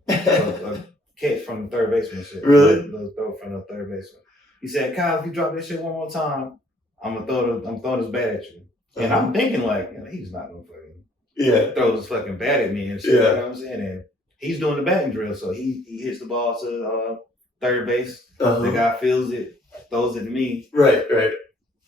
a catch from the third baseman. Shit. Really? A throw from the third baseman. He said, "Kyle, if you drop this shit one more time, I'm throwing this bat at you." And I'm thinking like, he's not gonna fucking throw this fucking bat at me and shit. You know what I'm saying? And he's doing the batting drill, so he hits the ball to third base. The guy feels it, throws it to me. Right.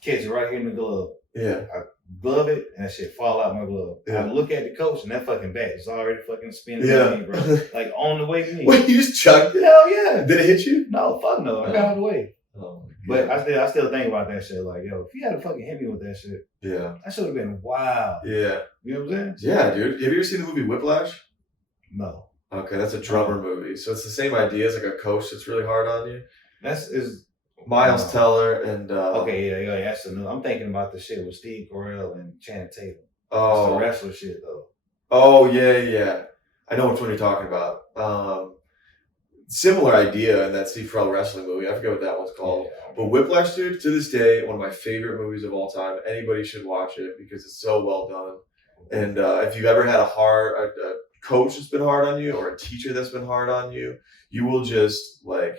Catch it right here in the glove. Yeah. I glove it and that shit fall out my glove. Yeah. I look at the coach and that fucking bat is already fucking spinning at me, bro. Like on the way to me. Wait, you just chugged it? Hell yeah. Did it hit you? No, fuck no. I got out of the way. Oh but I still think about that shit. Like, yo, if you had to fucking hit me with that shit, that should have been wild. Yeah. You know what I'm saying? Yeah, dude. Have you ever seen the movie Whiplash? No. Okay, that's a drummer movie. So it's the same idea as like a coach that's really hard on you. Is Miles Teller and okay, yeah, that's the new. I'm thinking about the shit with Steve Carell and Channing Tatum. Oh, that's the wrestler shit though. Oh yeah. I know which one you're talking about. Similar idea in that Steve Carell wrestling movie. I forget what that one's called. Yeah. But Whiplash, dude, to this day, one of my favorite movies of all time. Anybody should watch it because it's so well done. And if you've ever had a coach that's been hard on you or a teacher that's been hard on you, you will just like.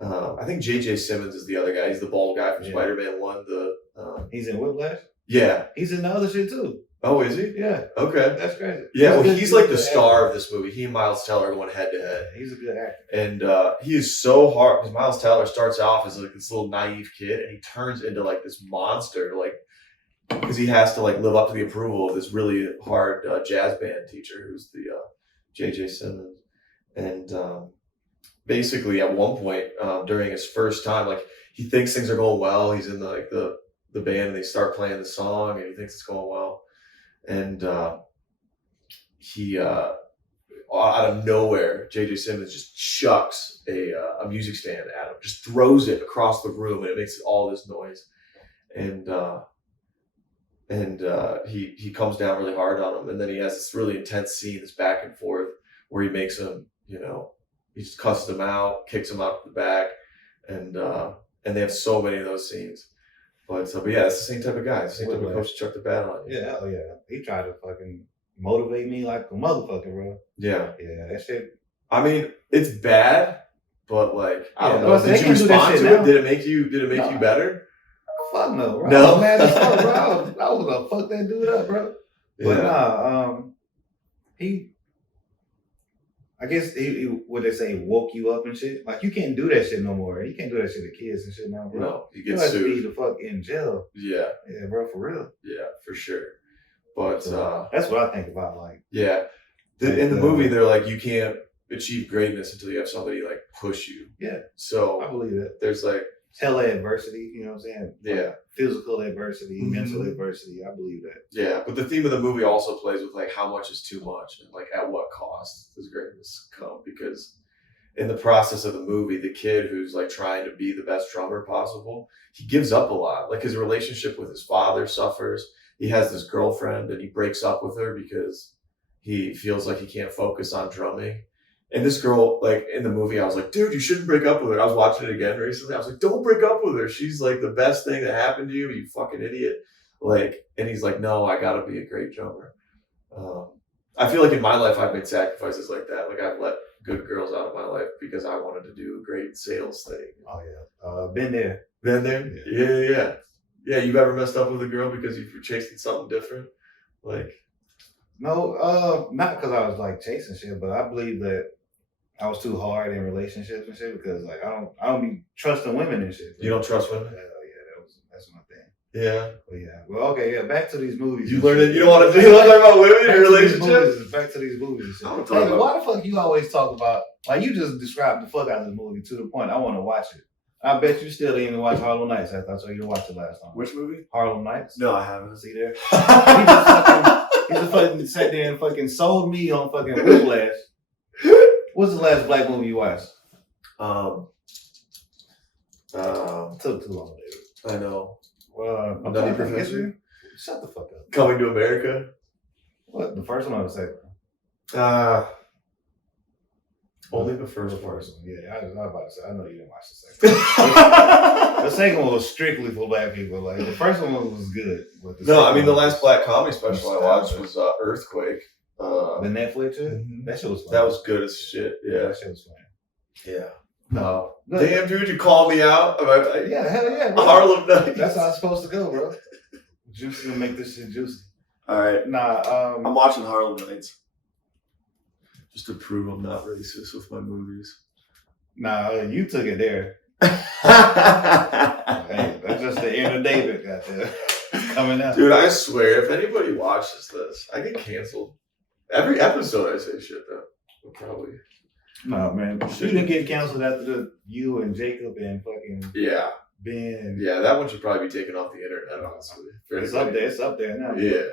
I think J.J. Simmons is the other guy. He's the bald guy from Spider-Man 1. He's in Whiplash? Yeah. He's in the other shit too. Oh, is he? Yeah. Okay. That's crazy. Yeah, he's like the star of this movie. He and Miles Teller went head to head. He's a good actor. And he is so hard because Miles Teller starts off as like this little naive kid and he turns into like this monster, like because he has to like live up to the approval of this really hard jazz band teacher who's the J.J. Simmons. And basically, at one point during his first time, like he thinks things are going well. He's in the band and they start playing the song and he thinks it's going well. And he out of nowhere, J.J. Simmons just chucks a music stand at him, just throws it across the room, and it makes all this noise. And he comes down really hard on him, and then he has this really intense scene, this back and forth, where he makes him, he just cusses him out, kicks him out the back, and they have so many of those scenes. But yeah, it's the same type of guy. It's the same type of coach to chuck the bat on you. Yeah, hell yeah. He tried to fucking motivate me like a motherfucker, bro. Yeah. Yeah, that shit. I mean, it's bad, but like, I don't know. Well, Did you respond to it? Did it make you better? Fuck no, bro. No. Man, that's fuck, bro. I was gonna fuck that dude up, bro. But I guess he what they say, woke you up and shit. Like, you can't do that shit no more. You can't do that shit to kids and shit now, bro. No, you get like sued. To be the fuck in jail. Yeah. Yeah, bro, for real. Yeah, for sure. But that's what I think about. Like, yeah, in the movie, they're like, you can't achieve greatness until you have somebody like push you. Yeah. So I believe that. There's like hella adversity. You know what I'm saying? Yeah. Like, physical adversity, mental adversity. I believe that. Yeah, but the theme of the movie also plays with like how much is too much and like at what cost does greatness come? Because in the process of the movie, the kid who's like trying to be the best drummer possible, he gives up a lot. Like, his relationship with his father suffers. He has this girlfriend and he breaks up with her because he feels like he can't focus on drumming. And this girl, like, in the movie, I was like, dude, you shouldn't break up with her. I was watching it again recently. I was like, don't break up with her. She's like the best thing that happened to you, you fucking idiot. Like, and he's like, no, I gotta be a great drummer. I feel like in my life, I've made sacrifices like that. Like, I've let good girls out of my life because I wanted to do a great sales thing. Oh yeah, been there. Been there? Yeah. Yeah, you've ever messed up with a girl because you're chasing something different? Like, no, not because I was like chasing shit, but I believe that I was too hard in relationships and shit because like I don't be trusting women and shit. You don't trust women? Yeah, that's my thing. Yeah. But yeah. Well, okay, yeah. Back to these movies. You learn it. You don't want to learn about women in relationships. Back to these movies. I want to talk about. Why the fuck you always talk about? Like, you just described the fuck out of the movie to the point I want to watch it. I bet you still didn't even watch Harlem Nights after I told you to watch it last time. Which movie? Harlem Nights. No, I haven't. See there? He just fucking sat there and fucking sold me on fucking Whiplash. What's the last black movie you watched? Took too long, dude. I know. Well, Nutty Professor? Shut the fuck up. Coming to America? What? The first one or the second one? Only the first one. Yeah, I was about to say, I know you didn't watch the second one. The second one was strictly for black people. Like, the first one was good. No, I mean, the last black comedy special I watched was Earthquake. The Netflix shit? Mm-hmm. That shit was fun. That was good as shit. Yeah. That shit was fun. Yeah. No. Damn, dude, you call me out? Yeah, hell yeah, bro. Harlem Nights. That's how it's supposed to go, bro. Juicy to make this shit juicy. All right. Nah, I'm watching Harlem Nights. Just to prove I'm not racist with my movies. Nah, you took it there. Hey, that's just the inner David got there. Coming out. Dude, I swear, if anybody watches this, I get canceled. Every episode I say shit, though. Probably. No, man. You didn't get canceled after you and Jacob and fucking Ben. Yeah, that one should probably be taken off the internet, honestly. It's up there. It's up there now. Yeah.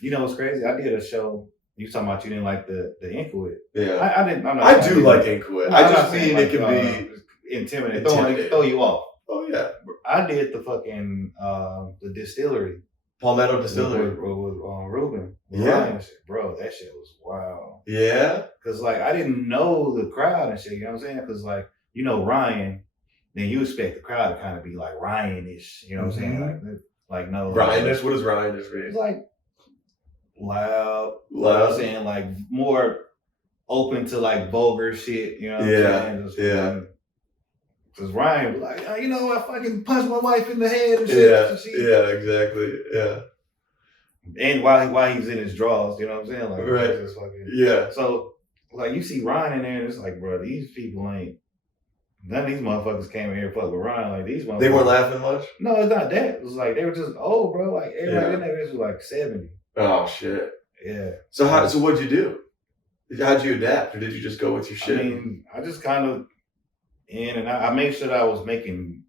You know what's crazy? I did a show. You talking about you didn't like the Inkwit. Yeah. I didn't. I do like Inkwit. No, I just mean it can be intimidating. It can throw you off. Oh, yeah. I did the fucking the distillery. Palmetto Distillery. With Ruben. Yeah. Ryan and shit. Bro, that shit was wild. Yeah? Because, like, I didn't know the crowd and shit, you know what I'm saying? Because, like, you know Ryan, then you expect the crowd to kind of be, like, Ryan-ish, you know what I'm saying? Like no. Ryan-ish? What does Ryan-ish mean? It's, like, loud. You know what I'm saying? Like, more open to, like, vulgar shit, you know what I'm saying? Because Ryan was like, oh, you know, I fucking punched my wife in the head and shit. Yeah, exactly. Yeah. And while he was in his drawers, you know what I'm saying? Like, right. Just fucking, yeah. So, like, you see Ryan in there, and it's like, bro, these people ain't. None of these motherfuckers came in here fuck with Ryan. Like, these motherfuckers. They weren't laughing much? No, it's not that. It was like, they were just old, bro. Like, everybody in there was like 70. Oh, shit. Yeah. So, what'd you do? How'd you adapt? Or did you just go with your shit? I mean, I just kind of. And I made sure that I was making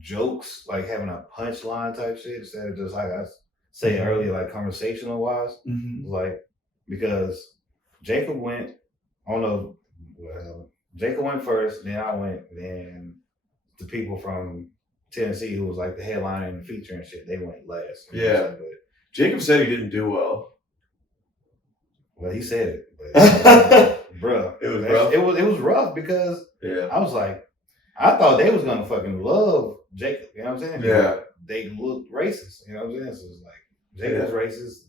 jokes, like having a punchline type shit instead of just like I say earlier, like conversational wise. Mm-hmm. Like, because Jacob went I don't know. Well, Jacob went first, then I went, then the people from Tennessee who was like the headliner and the feature and shit, they went last. Yeah. But Jacob said he didn't do well. Well, he said it, but bro, it was rough. It was rough because I was like, I thought they was gonna fucking love Jacob. You know what I'm saying? Yeah. They looked racist. You know what I'm saying? So it's like Jacob's racist.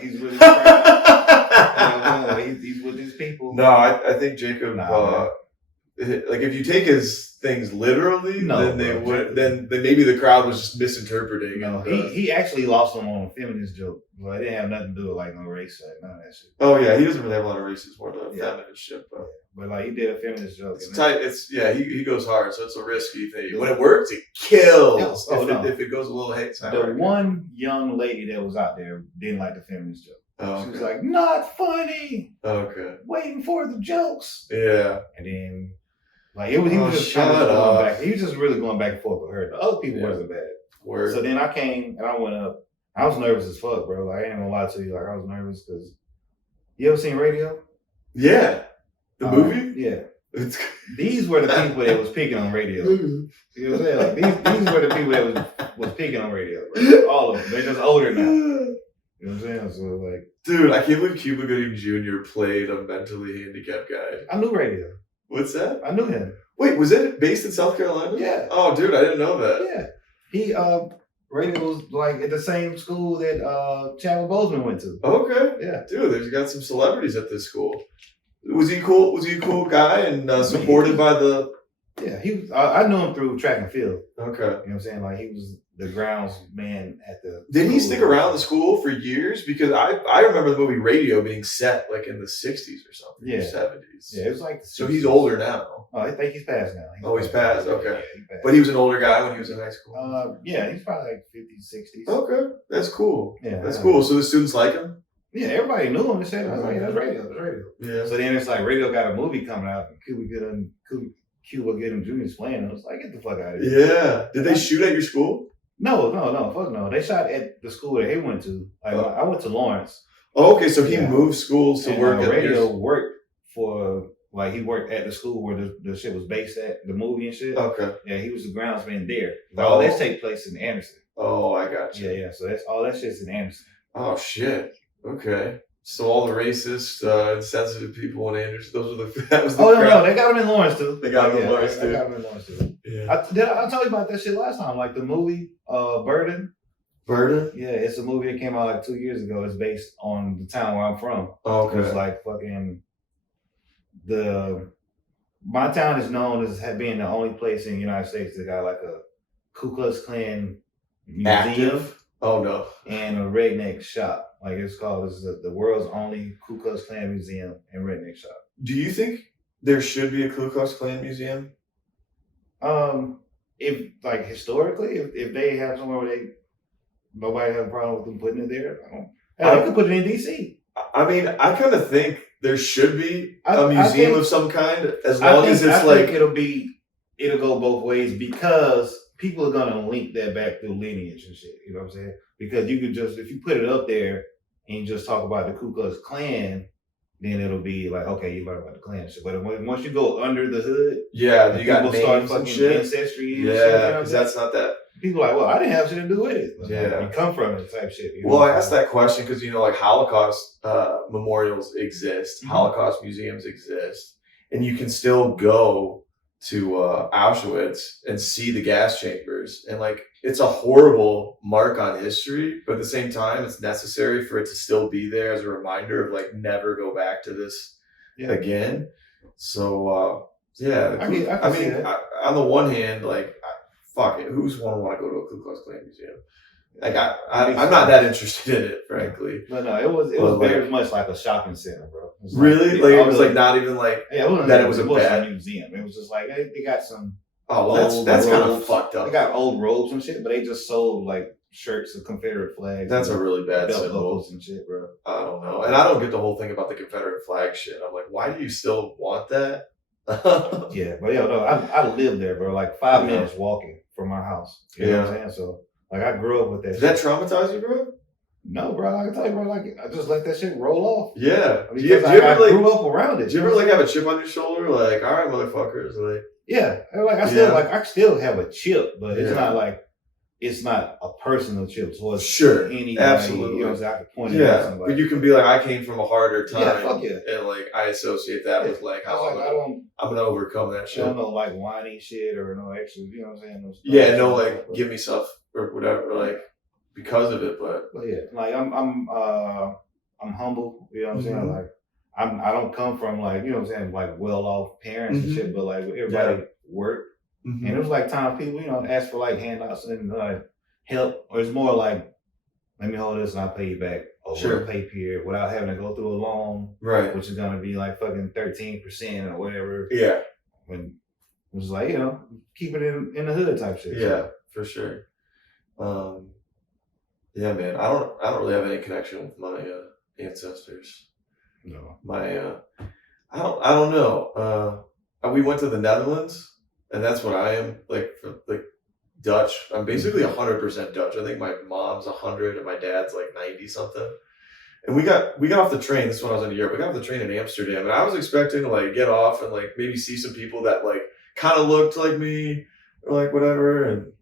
He's really he's with his people. No, I think Jacob. Like if you take his things literally, then maybe the crowd was just misinterpreting. No, he actually lost them on a feminist joke. Well, it didn't have nothing to do with like no race, none of that shit. Oh yeah, he doesn't really have a lot of races, more the feminist shit, but like he did a feminist joke. It's tight. He goes hard, so it's a risky thing. When it works, it kills. If it goes a little hate, the one young lady that was out there didn't like the feminist joke. Oh, she was like, not funny. Okay. Waiting for the jokes. Yeah. And then he was just kind of going back. He was just really going back and forth with her. The other people wasn't bad. Word. So then I came and I went up. I was nervous as fuck, bro. Like I ain't gonna lie to you. Like I was nervous because you ever seen Radio? Yeah. The movie? Yeah. These were the people that was picking on Radio. You know what I'm saying? Like these were the people that was picking on Radio. Bro. All of them. They're just older now. You know what I'm saying? So like, dude, I can't believe Cuba Gooding Jr. played a mentally handicapped guy. I knew Radio. What's that? I knew him. Wait, was it based in South Carolina? Yeah. Oh, dude, I didn't know that. Yeah. He Radio was like at the same school that Chadwick Boseman went to. Okay. Yeah. Dude, there's got some celebrities at this school. Was he cool? Was he a cool guy and supported by the? Yeah, he was. I knew him through track and field. Okay. You know what I'm saying? Like he was the grounds man at the. Didn't he stick around the school for years? Because I remember the movie Radio being set like in the 60s or something. Yeah. Or 70s. Yeah, it was like. So he's older now. Oh, I think he's passed now. He's passed. Okay. Yeah, he's passed. But he was an older guy when he was in high school. Yeah, he's probably like 50s, 60s. Okay, that's cool. Yeah, that's cool. So the students like him. Yeah, everybody knew him and said, "I was like, that's Radio. That's Radio." Yeah. So then it's like Radio got a movie coming out, and Cuba Gooding Jr.'s playing. I was like, "Get the fuck out of here!" Yeah. Did they shoot at your school? No, fuck no. They shot at the school that he went to. Like I went to Lawrence. Oh, okay, so he moved schools to work at Radio. Worked for he worked at the school where the shit was based at, the movie and shit. Okay. Yeah, he was the groundsman there. All that take place in Anderson. Oh, I got you. Yeah. So that's all that shit's in Anderson. Oh shit. Okay. So all the racist, insensitive people in Anderson, that was the crowd. No, they got him in Lawrence too. They got him in Lawrence too. They got him in Lawrence too. Yeah. I told you about that shit last time, like the movie Burden. Burden? Yeah, it's a movie that came out like 2 years ago. It's based on the town where I'm from. Oh, okay. It's like fucking my town is known as being the only place in the United States that got like a Ku Klux Klan museum. Active? Oh no. And a redneck shop. Like it's the world's only Ku Klux Klan museum and redneck shop. Do you think there should be a Ku Klux Klan museum? If like historically, if they have somewhere where nobody has a problem with them putting it there, I could put it in DC. I mean, I kind of think there should be a museum of some kind, as long as it's like it'll go both ways because people are gonna link that back through lineage and shit. You know what I'm saying? Because you could just if you put it up there and just talk about the Ku Klux Klan, then it'll be like, okay, you learn about the Klan shit. But once you go under the hood, yeah, you got start names fucking and shit. Ancestry and yeah, shit. Because that's not that. People are like, well, I didn't have shit to do with it. Yeah, you come from it type shit. You know well, I asked that question because like Holocaust memorials exist, mm-hmm. Holocaust museums exist, and you can still go to Auschwitz and see the gas chambers, and like it's a horrible mark on history, but at the same time, it's necessary for it to still be there as a reminder of like never go back to this again. So I mean, on the one hand, like. Fuck it. Who's want to go to a Ku Klux Klan museum? Like I'm not that interested in it, frankly. But no, it was very much like a shopping center, bro. Really? Like it was like not even like that. It was a bad museum. It was just like they got some. Oh, that's kind of fucked up. They got old robes and shit, but they just sold like shirts of Confederate flags. That's a really bad symbol and shit, bro. I don't know, and I don't get the whole thing about the Confederate flag shit. I'm like, why do you still want that? Yeah, but I live there, bro. Like 5 minutes walking from my house. You know what I'm saying? So like I grew up with that. Did that traumatize you, bro? No, bro. I can tell you, bro. Like I just let that shit roll off. Yeah. I mean, I grew up around it. Do you ever like have a chip on your shoulder? Like, all right, motherfuckers. Like, yeah. Like I still have a chip, but it's not like it's not a personal chip towards anybody. Absolutely. You know, so I can point it at somebody. But you can be like, I came from a harder time. Yeah, fuck yeah. And like I associate that with like how I'm gonna overcome that shit. I don't know like whiny shit or no extra, you know what I'm saying? Give me stuff or whatever, like because of it, but yeah, like I'm humble, you know what I'm saying? Like I don't come from like, you know what I'm saying, like well off parents and shit, but like everybody worked. And it was like times people, you know, ask for like handouts and help, or it's more like, let me hold this and I'll pay you back over a pay period without having to go through a loan, right? Which is gonna be like fucking 13% or whatever. Yeah. When it was like, you know, keep it in the hood type shit. Yeah, for sure. Yeah, man. I don't really have any connection with my ancestors. No. I don't know. We went to the Netherlands. And that's what I am, like Dutch. I'm basically 100% Dutch. I think my mom's 100 and my dad's like 90 something. And we got off the train. This is when I was in Europe. We got off the train in Amsterdam, and I was expecting to like get off and like maybe see some people that like kind of looked like me or like whatever,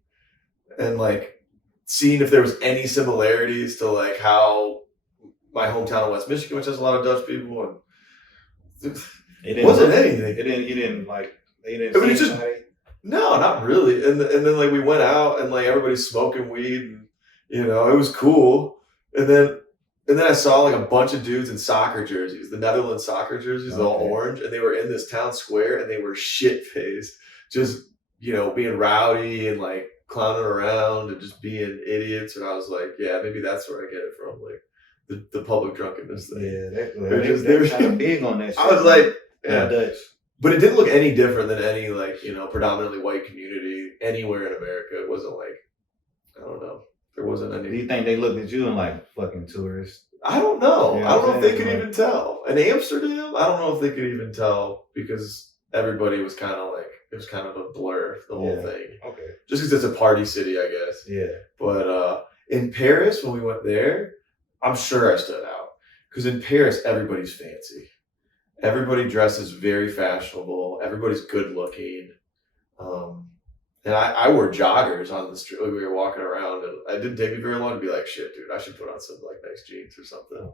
and like seeing if there was any similarities to like how my hometown of West Michigan, which has a lot of Dutch people, and it wasn't anything. You didn't like. They didn't see anybody? No, not really. And then like we went out and like everybody's smoking weed and you know, it was cool. And then I saw like a bunch of dudes in soccer jerseys, the Netherlands soccer jerseys, all orange, and they were in this town square and they were shit faced, just, you know, being rowdy and like clowning around and just being idiots. And I was like, yeah, maybe that's where I get it from, like the public drunkenness thing. Yeah, they're kind of big on that shit. I was like, yeah. Dutch. But it didn't look any different than any, like, you know, predominantly white community anywhere in America. It wasn't like, I don't know. There wasn't any. Do you think they looked at you and like fucking tourists? I don't know. You know I don't know if they could even tell. In Amsterdam, I don't know if they could even tell because everybody was kind of like, it was kind of a blur, the whole thing. Okay. Just because it's a party city, I guess. Yeah. But in Paris, when we went there, I'm sure I stood out. Because in Paris, everybody's fancy. Everybody dresses very fashionable. Everybody's good looking. And I wore joggers on the street. Like we were walking around, and it didn't take me very long to be like, shit, dude, I should put on some like nice jeans or something.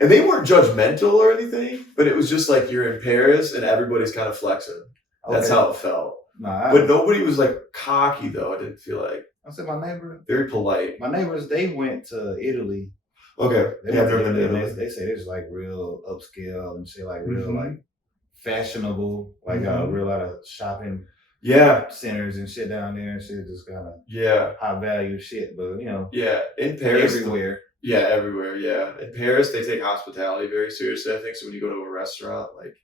And they weren't judgmental or anything, but it was just like you're in Paris and everybody's kind of flexing. That's how it felt. But nobody was like cocky though. I didn't feel like. I said my neighbor. Very polite. My neighbors, they went to Italy. Okay. They say it's like real upscale and shit, like real like fashionable, like a real lot of shopping centers and shit down there and shit, just kind of high value shit, but you know. Yeah, in Paris. Everywhere. Everywhere, yeah. In Paris, they take hospitality very seriously, I think. So when you go to a restaurant, like,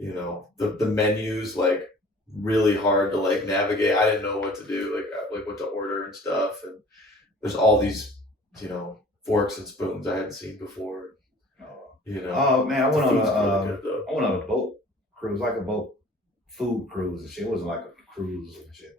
you know, the menu's like really hard to like navigate. I didn't know what to do, like what to order and stuff. And there's all these, you know, forks and spoons I hadn't seen before. You know. Oh man, I went on a boat cruise, like a boat food cruise and shit. It wasn't like a cruise and shit.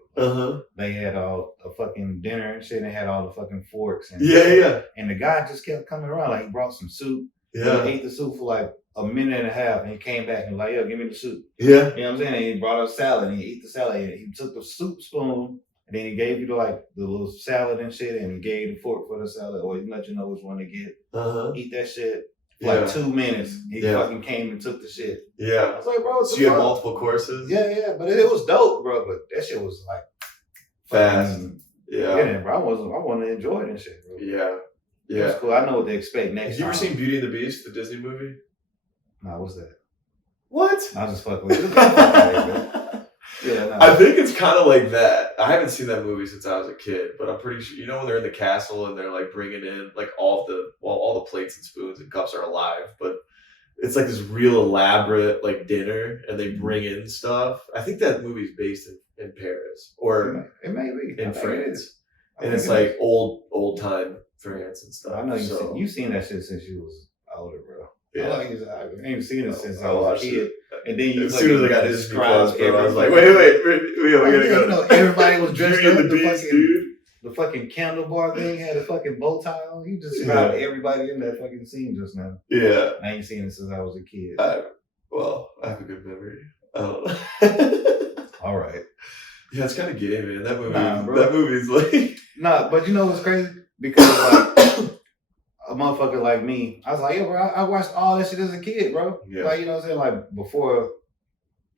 They had all a fucking dinner and shit. And they had all the fucking forks and And the guy just kept coming around. Like he brought some soup. Yeah. He ate the soup for like a minute and a half, and he came back and was like, "Yo, give me the soup." Yeah. You know what I'm saying? And he brought us salad, and he ate the salad. And he took the soup spoon. And then he gave you the little salad and shit, and he gave you the fork for the salad, or he let you know which one to get. Eat that shit for like 2 minutes. He fucking came and took the shit. Yeah. I was like, bro, so you had multiple courses? Yeah, but it was dope, bro. But that shit was like fast. Bro. I wanted to enjoy it and shit, bro. Yeah. It was cool. I know what to expect next time. Have you ever seen Beauty and the Beast, the Disney movie? Nah, what's that? What? I was just fucking with you. I think it's kind of like that. I haven't seen that movie since I was a kid, but I'm pretty sure, you know, when they're in the castle and they're like bringing in like all the plates and spoons and cups are alive, but it's like this real elaborate like dinner and they bring in stuff. I think that movie's based in Paris or it may be in France, and it's like old time France and stuff. I know you've seen that shit since you was older, bro. Yeah. I ain't seen it since I was a kid. And then as soon as I got Disney Plus, bro, I was like, wait, we gotta go. You know, everybody was dressed up. The Beast, dude. the fucking candle bar thing had a fucking bow tie on. You just described everybody in that fucking scene just now. Yeah. I ain't seen it since I was a kid. Well, I have a good memory. I don't know. All right. Yeah, it's kind of gay, man. That movie. Bro. That movie's like. Nah, but you know what's crazy? Because like a motherfucker like me, I was like, yo, bro, I watched all that shit as a kid, bro. Yeah. Like, you know what I'm saying? Like before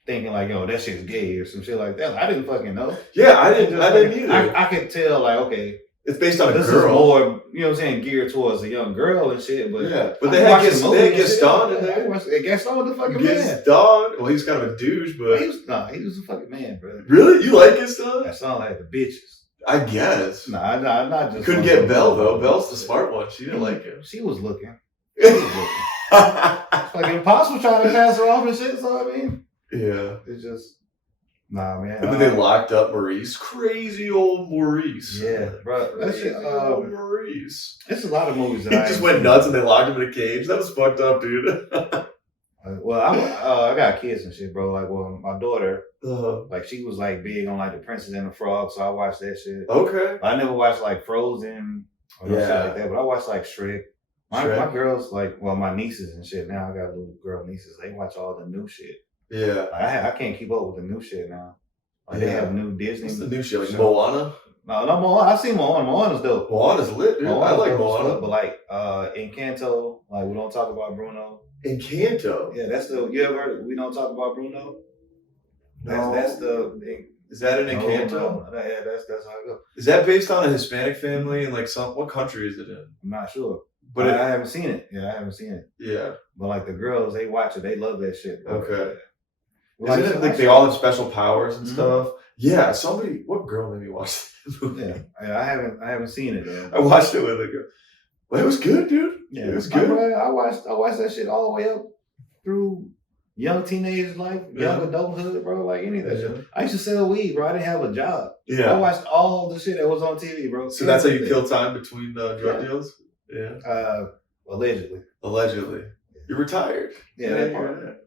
thinking like, yo, that shit's gay or some shit like that. Like, I didn't fucking know. Yeah, I didn't either. I could tell like, okay, it's based on a this girl. is more, you know what I'm saying, geared towards a young girl and shit. But yeah, but they had Gaston in there. Gaston the fucking man. Gaston. Well, he's kind of a douche, but he was a fucking man, bro. Really, you like Gaston? Gaston like the bitches. I guess. Nah, not just. Couldn't get Belle though. Belle's the smart one. She didn't like him. She was looking. Like impossible trying to pass her off and shit. So I mean, yeah, it's just nah, man. And then they locked up Maurice. Crazy old Maurice. Yeah, bro. That shit. Maurice. There's a lot of movies that he just went nuts and they locked him in a cage. That was fucked up, dude. Well, I got kids and shit, bro. Like, well, my daughter, like, she was like big on like the Princess and the Frog, so I watched that shit. Okay. But I never watched like Frozen or no shit like that. But I watched like Shrek. My girls, like, well, my nieces and shit. Now I got little girl nieces. They watch all the new shit. Yeah. Like, I can't keep up with the new shit now. Like, they have new Disney. What's the new shit? Like Moana? No, Moana. I've seen Moana. Moana's dope. Moana's lit, dude. I like Moana. But like Encanto, like We Don't Talk About Bruno. Encanto? Yeah, that's the. You ever heard We Don't Talk About Bruno? That's the. Is that an Encanto? No. Yeah, that's how it goes. Is that based on a Hispanic family and like what country is it in? I'm not sure. But I haven't seen it. Yeah, I haven't seen it. Yeah. But like the girls, they watch it. They love that shit. Bro. Okay. Well, Isn't it like they all have special powers and stuff? Yeah. What girl made me watch that movie? Yeah, I haven't seen it. Man. I watched it with a girl. Well, it was good, dude. Yeah, it was good. I watched that shit all the way up through young teenage life, young adulthood, bro. Like any of that shit. I used to sell weed, bro. I didn't have a job. Yeah. I watched all the shit that was on TV, bro. So that's how you kill time between drug deals? Yeah. Allegedly. You're retired. Yeah, that part.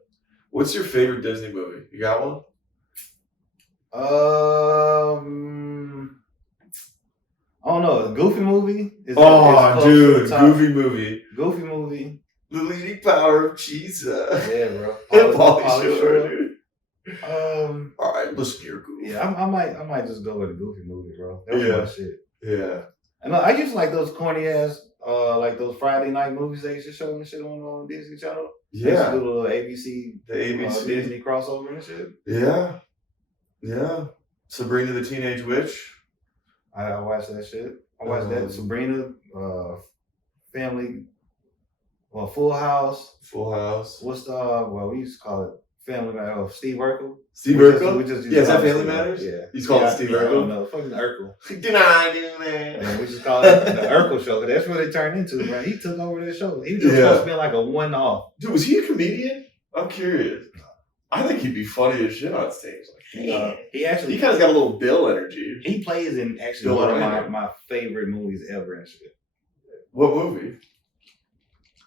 What's your favorite Disney movie? You got one? I don't know. A Goofy movie? Goofy movie. Goofy movie. The leading power of cheese. Yeah, bro. Pauly Shore, dude. All right, listen to your Goofy. Yeah, I might just go with a Goofy movie, bro. That was my shit. Yeah. And I used to like those corny ass, like those Friday night movies they used to show and shit on Disney Channel. Yeah. They used to do the little ABC, the ABC Disney crossover and shit. Yeah. Yeah. Sabrina the Teenage Witch. I watched that shit. I watched that. Sabrina, Family, Full House. Full House. What's we used to call it Family Matters. Steve Urkel. Steve Urkel? Is that Family Matters? Yeah. He's called Steve Urkel? I don't know. Fucking Urkel. Do not do that. Yeah, we just call it the Urkel show. Cause that's what it turned into, man. He took over that show. He was just supposed to be like a one-off. Dude, was he a comedian? I'm curious. I think he'd be funny as shit on stage. He kind of got a little Bill energy. He plays in actually one of my favorite movies ever and shit. What movie?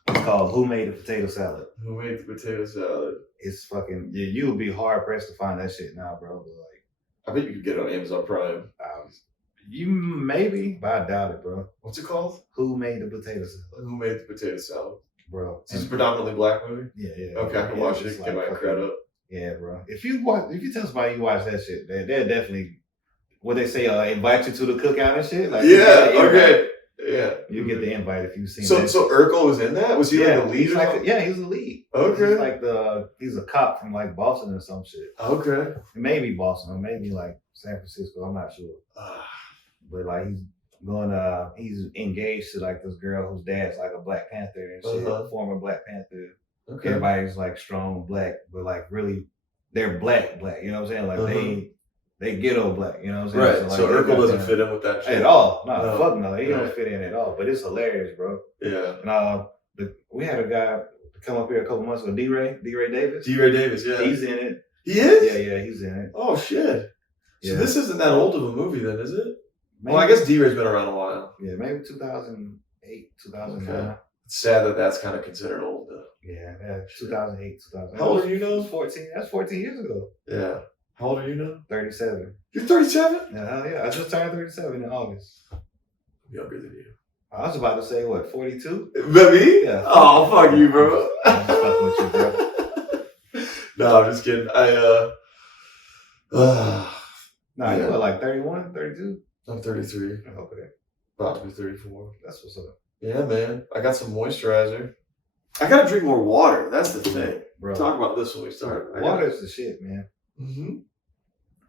It's called Who Made the Potato Salad. Who Made the Potato Salad? It's fucking you would be hard pressed to find that shit now, bro. But like, I bet you could get it on Amazon Prime. You maybe, but I doubt it, bro. What's it called? Who Made the Potato Salad? Who Made the Potato Salad? Bro, Is this a predominantly black movie? Yeah. Okay, I can watch it. Get my credit. Yeah, bro. If you tell somebody you watch that shit, they're definitely what they say, invite you to the cookout and shit. Like, okay. Yeah. You get the invite if you've seen that. So Urkel was in that? Was he like the lead? He was the lead. Okay. He's a cop from like Boston or some shit. Okay. Maybe Boston or maybe like San Francisco. I'm not sure. But like he's engaged to like this girl whose dad's like a Black Panther and shit, former Black Panther. Okay. Everybody's like strong black, but like really they're black, you know what I'm saying? Like they ghetto black, you know what I'm saying? Right. So Urkel doesn't fit in with that shit. At all. No, fuck no. He don't fit in at all. But it's hilarious, bro. Yeah. And we had a guy come up here a couple months ago, D-Ray Davis. D-Ray Davis, yeah. He's in it. He is? Yeah, he's in it. Oh shit. Yeah. So this isn't that old of a movie then, is it? Maybe. Well, I guess D-Ray's been around a while. Yeah, maybe 2008, 2009. Okay. It's sad that that's kind of considered old, though. Yeah, 2008, 2009. How old are you now? 14. That's 14 years ago. Yeah. How old are you now? 37. You're 37? Yeah, hell yeah. I just turned 37 in August. I'm younger than you. I was about to say, what, 42? Me? Yeah. Oh, fuck you, bro. I'm just fucking with you, bro. No, I'm just kidding. Nah, you were like 31, 32? I'm 33. Okay. About to be 34. That's what's up. Yeah, man. I got some moisturizer. I gotta drink more water. That's the thing. Bro. Talk about this when we start. Water's the shit, man. Mm-hmm.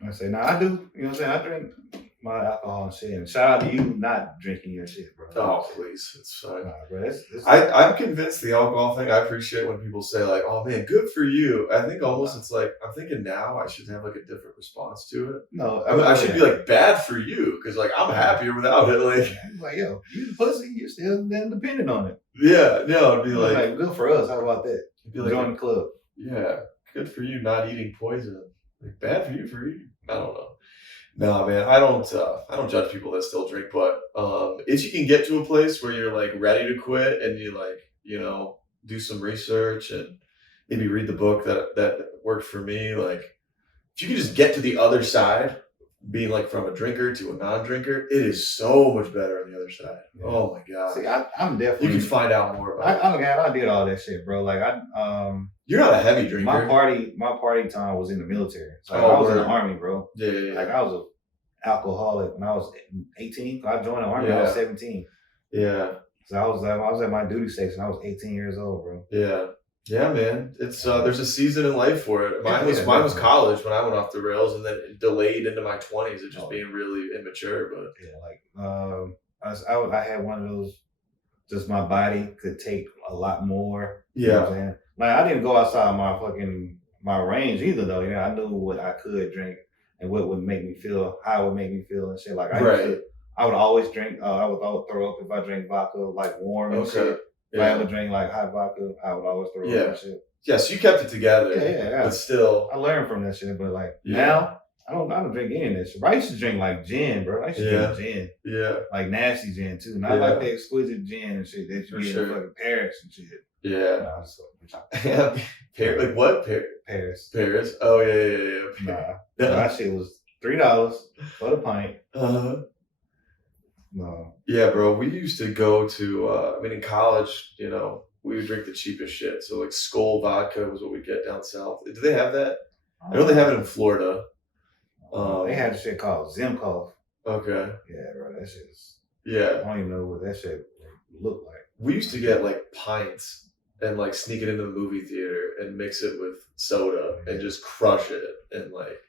I say, I do. You know what I'm saying? I drink my alcohol and shit. And shout out to you not drinking your shit, bro. Oh, please. It's fine. Nah, bro. It's I'm convinced the alcohol thing, I appreciate when people say, like, oh, man, good for you. I think almost it's like, I'm thinking now I should have, like, a different response to it. no. I mean, I should be like, bad for you, because, like, I'm happier without it. Like, yo, you the pussy. You're still then dependent on it. Yeah, no, it'd be Like, good for us. How about that? it'd be like, Join the club. yeah, good for you not eating poison. Like, bad for you for eating. I don't know. No, man, I don't judge people that still drink, but if you can get to a place where you're like ready to quit and you like, do some research and maybe read the book that worked for me, like if you can just get to the other side, being like from a drinker to a non-drinker, it is so much better on the other side. Yeah. Oh my God. See, I'm definitely. You can find out more about it. I did all that shit, bro. Like you're not a heavy drinker. My party time was in the military. So I was in the Army, bro. Yeah. Like I was an alcoholic when I was 18. I joined the Army when I was 17. Yeah. So I was at my duty station. I was 18 years old, bro. Yeah. Yeah, man. It's there's a season in life for it. Mine was college when I went off the rails, and then it delayed into my 20s of just being really immature. But yeah, like I had one of those. Just my body could take a lot more. Yeah. You know what I'm saying? Like I didn't go outside my range either, though. You know, I knew what I could drink and what would make me feel, how it would make me feel and shit. Like I would always drink. I would always throw up if I drank vodka like warm and shit. If I ever drink like hot vodka, I would always throw up and shit. Yeah, so you kept it together. Yeah. But still, I learned from that shit. But like now, I don't drink any of that shit. But I used to drink like gin, bro. I used to drink gin. Yeah. Like nasty gin too. Not like the exquisite gin and shit that you get in fucking Paris and shit. Yeah. Nah, like what? Paris. Paris. Oh yeah. Nah. That shit was $3 for the pint. No. Yeah, bro. We used to go to in college, we would drink the cheapest shit. So like Skull vodka was what we get down south. Do they have that? I know they have it in Florida. They had a shit called Zimkov. Okay. Yeah, bro. That shit is. Yeah. I don't even know what that shit looked like. We used to get like pints and like sneak it into the movie theater and mix it with soda and just crush it. And like,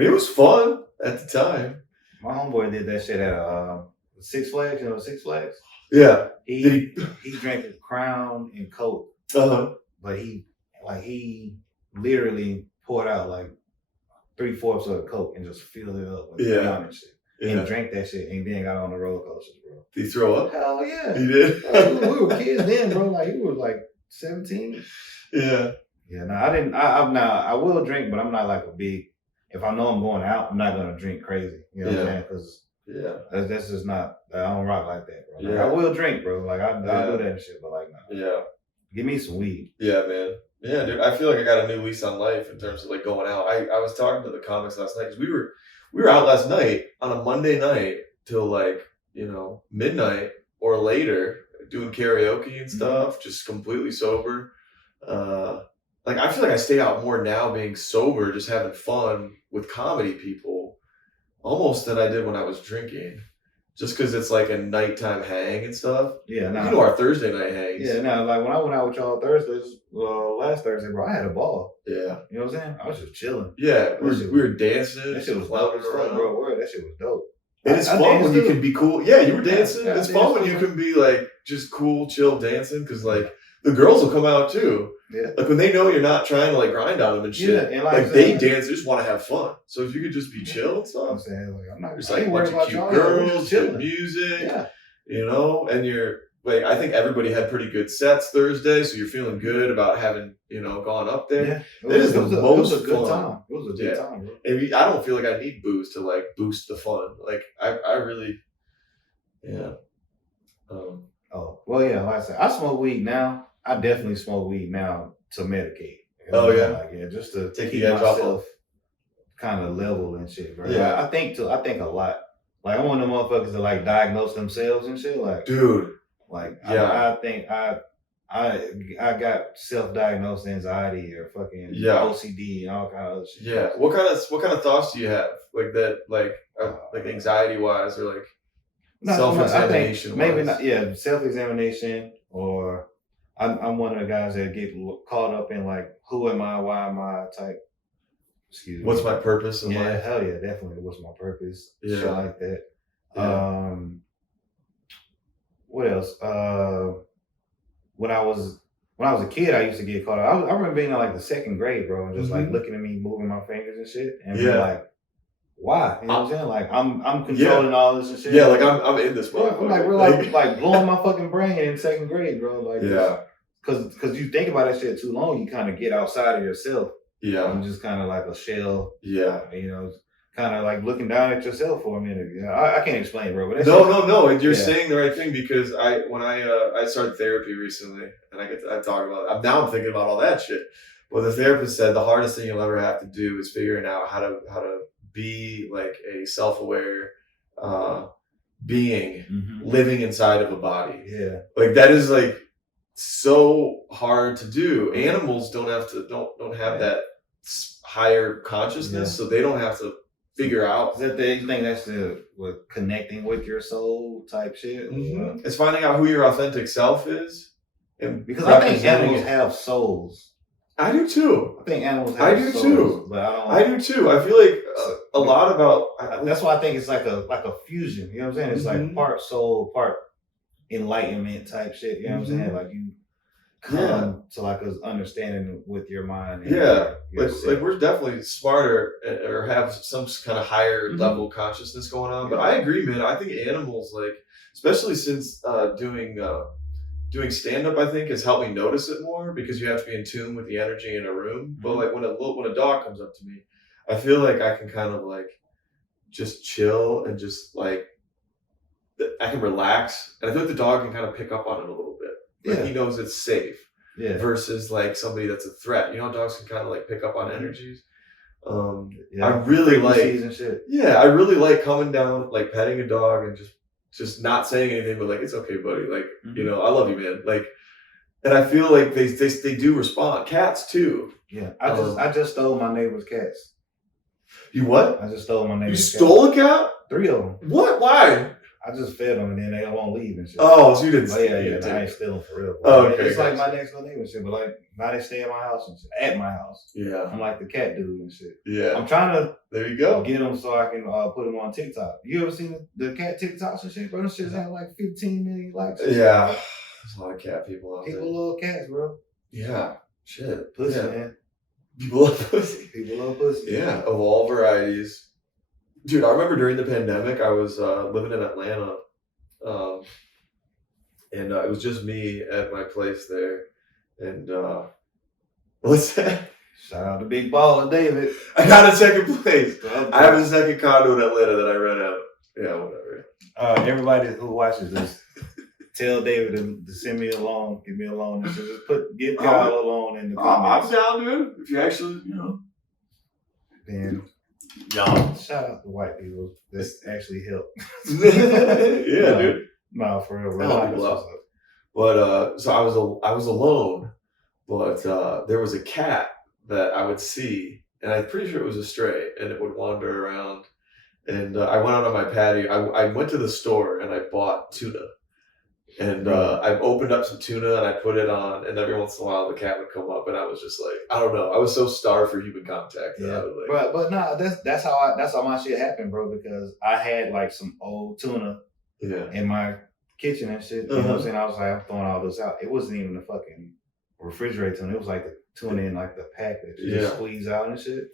it was fun at the time. My homeboy did that shit at Six Flags. You know Six Flags? Yeah. He drank a Crown and Coke. But he literally poured out like 3/4 of the Coke and just filled it up with Crown and shit. Yeah. And drank that shit and then got on the roller coasters, bro. Did he throw up? Hell yeah. He did? We were kids then, bro. Like, he was like 17. Yeah. Yeah, no, I didn't. I will drink, but I'm not like a big. If I know I'm going out, I'm not gonna drink crazy. You know what I'm saying? Because that's just not. I don't rock like that, bro. Like, I will drink, bro. Like I do that and shit, but like, no. Yeah. Give me some weed. Yeah, man. Yeah, dude. I feel like I got a new lease on life in terms of like going out. I was talking to the comics last night because we were out last night on a Monday night till like midnight or later doing karaoke and stuff, just completely sober. Like I feel like I stay out more now being sober, just having fun with comedy people, almost than I did when I was drinking. Just because it's like a nighttime hang and stuff. Yeah, our Thursday night hangs. Yeah, like when I went out with y'all Thursdays, last Thursday, bro, I had a ball. Yeah. You know what I'm saying? I was just chilling. Yeah, we were dancing. That shit was loud as fuck, bro. That shit was dope. And it's fun when you can be cool. Yeah, you were dancing. Yeah, it's fun when you can be like just cool, chill dancing because like the girls will come out too. Yeah. Like when they know you're not trying to like grind on them and shit. Yeah, and like they dance, they just want to have fun. So if you could just be chill and stuff. I'm saying like I'm not just like a bunch of cute girls, good music. Yeah. And you're like I think everybody had pretty good sets Thursday, so you're feeling good about having, gone up there. Yeah. It was a good time. It was a good time, bro. And I don't feel like I need booze to like boost the fun. Like I really well, yeah, like I said, I smoke weed now. I definitely smoke weed now to medicate. Oh yeah, like just to take the edge off of kind of level and shit, bro. Yeah. I think a lot. Like, I'm one of them motherfuckers that like diagnose themselves and shit. Like, dude. Like, Yeah. I think I got self-diagnosed anxiety or fucking OCD and all kind of other shit. Yeah. What kind of thoughts do you have like that? Like anxiety wise or like self-examination? Maybe not. Yeah, self-examination, or I'm one of the guys that get caught up in like, who am I? Why am I? Type. Excuse me. What's my purpose in life? Hell yeah, definitely. What's my purpose? Yeah. Shit like that. Yeah. What else? When I was a kid, I used to get caught up. I remember being in like the second grade, bro, and just like looking at me moving my fingers and shit, and be like, why? You know what I'm saying? Like, I'm controlling all this and shit. Yeah, like I'm in this mode. I'm like, we're like blowing my fucking brain in second grade, bro. Like, yeah, because you think about that shit too long, you kind of get outside of yourself. Yeah, I'm just kind of like a shell. Yeah, you know. Kind of like looking down at yourself for a minute. I can't explain, bro. But no. You're saying the right thing, because when I started therapy recently, and I talk about it. Now I'm thinking about all that shit. Well, the therapist said the hardest thing you'll ever have to do is figuring out how to be like a self-aware being living inside of a body. Yeah, like that is like so hard to do. Animals don't have that higher consciousness, so they don't have to figure out. You think that's with connecting with your soul type shit? It's finding out who your authentic self is. Because I think animals have souls. I do too. I think animals have souls. Too. But I do too. I feel like a lot about... That's why I think it's like a fusion. You know what I'm saying? It's like part soul, part enlightenment type shit. You know what I'm saying? Like, you come to like an understanding with your mind. And like we're definitely smarter or have some kind of higher level consciousness going on. But I agree, man. I think animals, like, especially since doing stand-up, I think has helped me notice it more, because you have to be in tune with the energy in a room. But like when a dog comes up to me, I feel like I can kind of like just chill and just like I can relax, and I feel like the dog can kind of pick up on it a little bit. Like he knows it's safe. Yeah. Versus like somebody that's a threat. You know, dogs can kind of like pick up on energies. I really like and shit. Yeah, I really like coming down, like petting a dog and just not saying anything, but like, it's okay, buddy. Like, you know, I love you, man. Like, and I feel like they do respond. Cats too. Yeah. I just stole my neighbor's cats. You what? I just stole my neighbor's cats. You stole a cat? 3 of them. What? Why? I just fed them and then they won't leave and shit. Oh, so you didn't steal? Yeah, I ain't stealing for real. Oh, okay. It's like my next door neighbor and shit, but like now they stay at my house and shit. At my house. Yeah. I'm like the cat dude and shit. Yeah. I'm trying to there you go. Get them so I can put them on TikTok. You ever seen the cat TikToks and shit, bro? Those shits have like 15 million likes. Yeah. There's a lot of cat people out there. People love cats, bro. Yeah. Shit. Pussy, man. People love pussy. People love pussy. Yeah, of all varieties. Dude, I remember during the pandemic, I was living in Atlanta. And it was just me at my place there. And what's that? Shout out to Big Baller David. I got a second place. I have a second condo in Atlanta that I rent out. Yeah, whatever. Everybody who watches this, tell David to send me a loan, give me a loan. Just give Kyle a loan in the comments. I'm down, dude. If you actually, you know. Then yeah. Shout out to white people that actually help. Yeah, dude. No, for real. But so I was alone, but there was a cat that I would see, and I'm pretty sure it was a stray, and it would wander around. And I went out on my patio. I went to the store and I bought tuna. And I opened up some tuna and I put it on, and every once in a while the cat would come up, and I was just like, I don't know, I was so starved for human contact. Yeah, but no, that's how my shit happened, bro. Because I had like some old tuna in my kitchen and shit. You know what I'm saying? I was like, I'm throwing all this out. It wasn't even the fucking refrigerator tuna. It was like the tuna in like the pack that you just squeeze out and shit.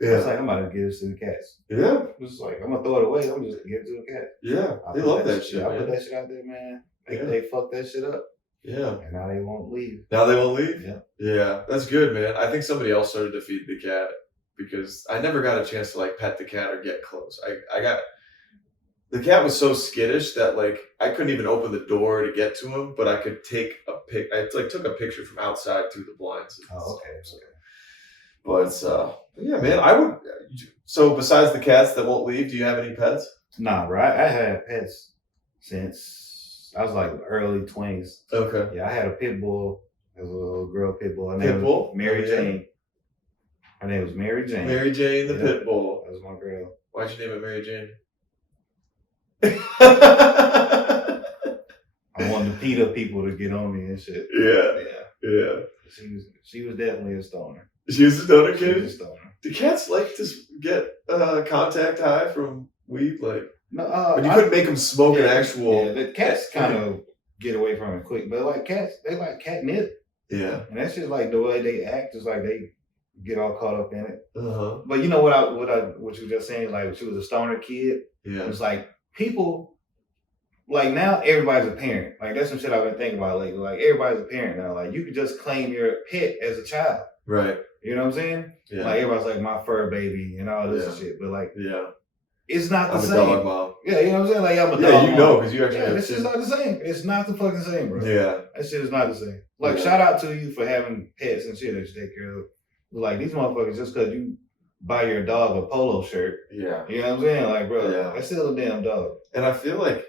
Yeah. I was like, I'm about to give this to the cats. Yeah. It was like, I'm gonna throw it away. I'm just gonna give it to the cat. Yeah. They love that shit. I put that shit out there, man. They fucked that shit up. Yeah. And now they won't leave. Now they won't leave? Yeah. Yeah. That's good, man. I think somebody else started to feed the cat, because I never got a chance to like pet the cat or get close. The cat was so skittish that like I couldn't even open the door to get to him, but I could take a pic. I like took a picture from outside through the blinds. Oh, okay. But yeah, man, I would. So besides the cats that won't leave, do you have any pets? Nah, bro. I had pets since I was like early 20s. Okay. Yeah, I had a pit bull. It was a little girl pit bull. Her Pit name bull? was Mary Yeah. Jane. Her name was Mary Jane. Mary Jane the Yeah. pit bull. That was my girl. Why'd you name it Mary Jane? I wanted the PETA people to get on me and shit. Yeah. She was definitely a stoner. She was a stoner She was kid? a stoner. Do cats like to get contact high from weed? Like, No, but you couldn't make them smoke an actual. Yeah, the cats kind of get away from it quick, but like cats, they like catnip. Yeah. And that's just like the way they act is like they get all caught up in it. Uh-huh. But you know what you were just saying, like she was a stoner kid. Yeah. It's like people like now everybody's a parent. Like that's some shit I've been thinking about lately. Like everybody's a parent now. Like you could just claim your pet as a child. Right. You know what I'm saying? Yeah. Like everybody's like my fur baby and all this shit. But like it's not the I'm same. a dog mom. Yeah, you know what I'm saying? Like I'm a dog Yeah, you mom. know, because you actually have this shit's not the same. It's not the fucking same, bro. Yeah. That shit is not the same. Like Yeah. shout out to you for having pets and shit that you take care of. Like these motherfuckers just cause you buy your dog a polo shirt. Yeah. You know what I'm saying? Like, bro, Yeah. that's still a damn dog. And I feel like,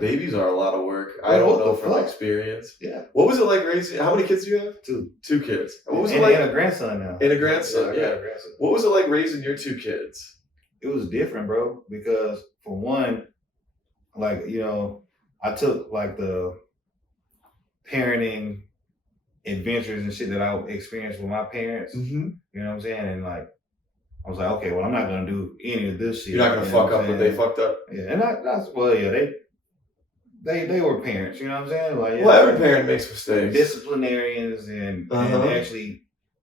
babies are a lot of work. I Bro, don't what know the from fuck? experience. Yeah. What was it like raising? How many kids do you have? 2. 2 kids. What was and, it like? and a grandson now. And a grandson. I Yeah. got a grandson. What was it like raising your 2 kids? It was different, bro, because for one, like, you know, I took like the parenting adventures and shit that I experienced with my parents. Mm-hmm. You know what I'm saying? And like, I was like, okay, well, I'm not gonna do any of this shit. You're not gonna fuck up what they fucked up. Yeah, and they were parents. You know what I'm saying? Like, Well, every parent makes mistakes. Disciplinarians and actually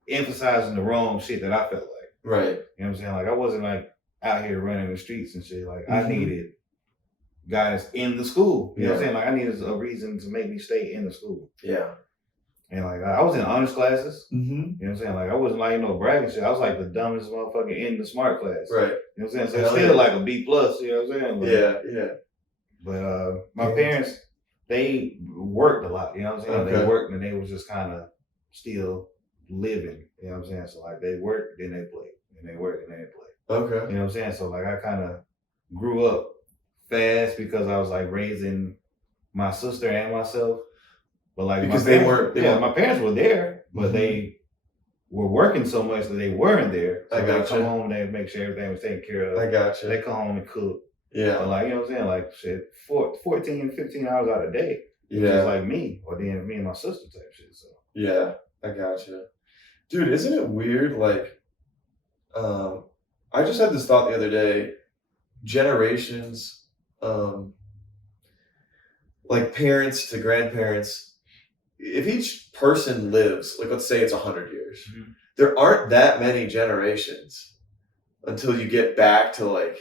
emphasizing the wrong shit that I felt like. Right. You know what I'm saying? Like, I wasn't like out here running the streets and shit. Like, I needed guys in the school. You know what I'm saying? Like, I needed a reason to make me stay in the school. Yeah. And like, I was in honors classes. Mm-hmm. You know what I'm saying? Like, I wasn't like, bragging shit. I was like the dumbest motherfucker in the smart class. Right. You know what I'm saying? So it's still like a B+, you know what I'm saying? Like, yeah. But my parents, they worked a lot, you know what I'm saying? Okay. They worked and they was just kind of still living, you know what I'm saying? So like they worked, then they played. And they worked, and then they played. Okay. You know what I'm saying? So like I kind of grew up fast because I was like raising my sister and myself. But like because my parents were there, but they were working so much that they weren't there. So they come home, they make sure everything was taken care of. I got you. They come home and cook. Yeah. But like, you know what I'm saying? Like shit, 14, 15 hours out a day. Yeah. Just like me, or then me and my sister type shit. So yeah, I got you. Dude, isn't it weird? Like, I just had this thought the other day. Generations, like parents to grandparents, if each person lives, like let's say it's 100 years, there aren't that many generations until you get back to like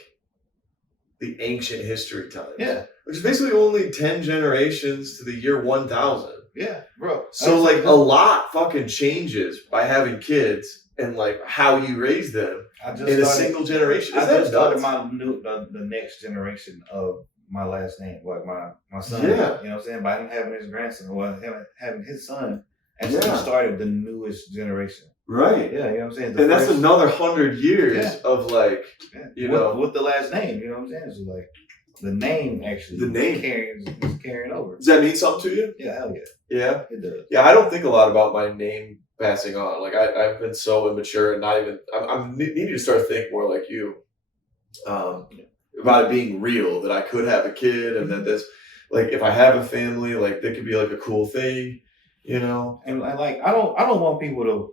the ancient history times. Yeah. Which is basically only 10 generations to the year 1000. Yeah, bro. So like a lot fucking changes by having kids and like how you raise them in a single generation. I just started the next generation of my last name, like my son. Yeah. You know what I'm saying? By him having his grandson, or him having his son, and so he started the newest generation. Right. Yeah, you know what I'm saying? And that's another 100 years of like, you know. With the last name, you know what I'm saying? So like, the name actually is carrying over. Does that mean something to you? Yeah, hell yeah. Yeah? It does. Yeah, I don't think a lot about my name passing on. Like, I've been so immature and not even, I'm needing to start thinking more like you. About it being real, that I could have a kid and that this, like, if I have a family, like, that could be like a cool thing, you know? And like, I don't want people to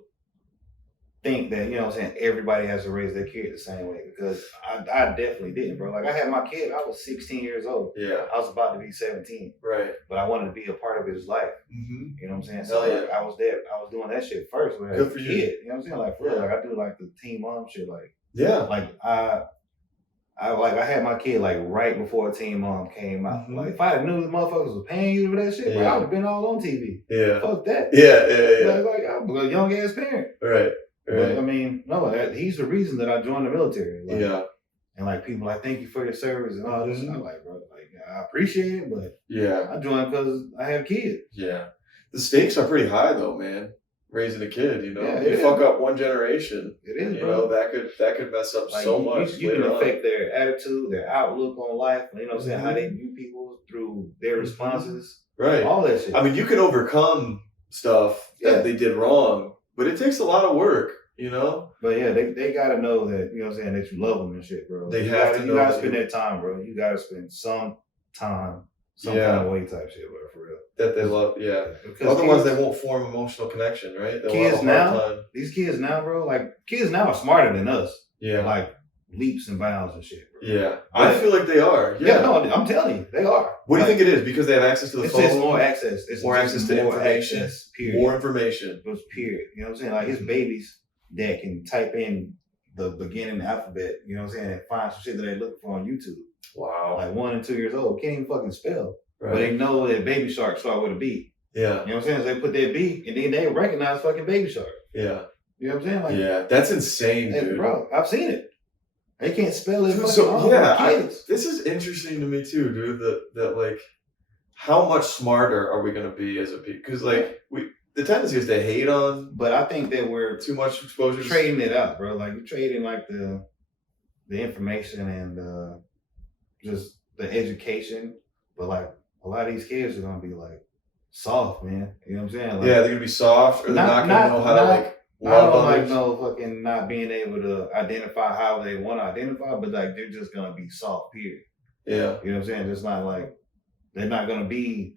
think that, you know what I'm saying, everybody has to raise their kid the same way, because I definitely didn't, bro. Like, I had my kid, I was 16 years old. Yeah. I was about to be 17. Right. But I wanted to be a part of his life. Mm-hmm. You know what I'm saying? So like, I was there. I was doing that shit first when I was a kid. You know what I'm saying? Like, for real, like, I do like the teen mom shit. Like, like I had my kid like right before Teen Mom came out. Like, if I knew the motherfuckers was paying you for that shit, bro, I would have been all on TV. Yeah. Fuck that. Yeah. Like I'm a young ass parent. Right. But I mean, no, he's the reason that I joined the military. Like, yeah. And like people like, thank you for your service and all this. And I'm like, bro, like I appreciate it, but yeah, I joined because I have kids. Yeah. The stakes are pretty high though, man. raising a kid. You know, Yeah, you fuck up one generation. It is, You bro. know, that could mess up Like, so much. You can later on. affect their attitude, their outlook on life. You know what I'm saying? How they view people through their responses. Right. All that shit. I mean, you can overcome stuff that they did wrong, but it takes a lot of work, you know? But yeah, they gotta know that, you know what I'm saying, that you love them and shit, bro. They you have gotta, to you know gotta that spend that time, bro. You gotta spend some time, some kind of way type shit, bro, for real. That they love, yeah. Because otherwise, they won't form emotional connection, right? They'll kids have a now, hard time. these kids now, bro, like, kids now are smarter than us. Yeah. Like, leaps and bounds and shit, bro. Yeah. I feel like they are. Yeah. No, I'm telling you, they are. What do you think it is? Because they have access to the phone? It's just more access. It's more access to information. Access, period. More information. Just period. You know what I'm saying? Like, his babies that can type in the beginning alphabet, you know what I'm saying, and find some shit that they look for on YouTube. Wow. Like 1 and 2 years old, can't even fucking spell. Right. But they know that Baby Shark start with a B. Yeah. You know what I'm saying? So they put that B and then they recognize fucking Baby Shark. Yeah. You know what I'm saying? Like, yeah, that's insane, dude. Bro, I've seen it. They can't spell it. This is interesting to me too, dude. That like, how much smarter are we gonna be as a people? Because like the tendency is to hate on. But I think that we're too much exposure. Trading it out, bro. Like, we're trading like the information and just the education. But like, a lot of these kids are gonna be like soft, man. You know what I'm saying? Like, yeah, they're gonna be soft, or they're not gonna know how to like. I don't like no fucking not being able to identify how they want to identify, but like, they're just gonna be soft, period. Yeah. You know what I'm saying? It's not like they're not gonna be.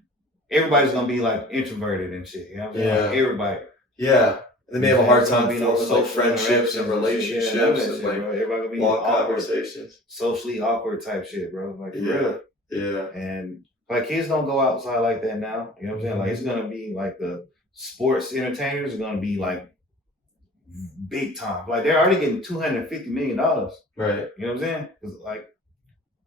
Everybody's gonna be like introverted and shit. You know what I'm saying? Yeah. Like, everybody. Yeah. They may have a hard time forming like friendships and relationships and like everybody gonna be long awkward, conversations, socially awkward type shit, bro. Like, yeah, yeah. And like, kids don't go outside like that now. You know what I'm saying? Like, it's gonna be like the sports entertainers are gonna be like big time. Like, they're already getting $250 million. Right. You know what I'm saying? It's like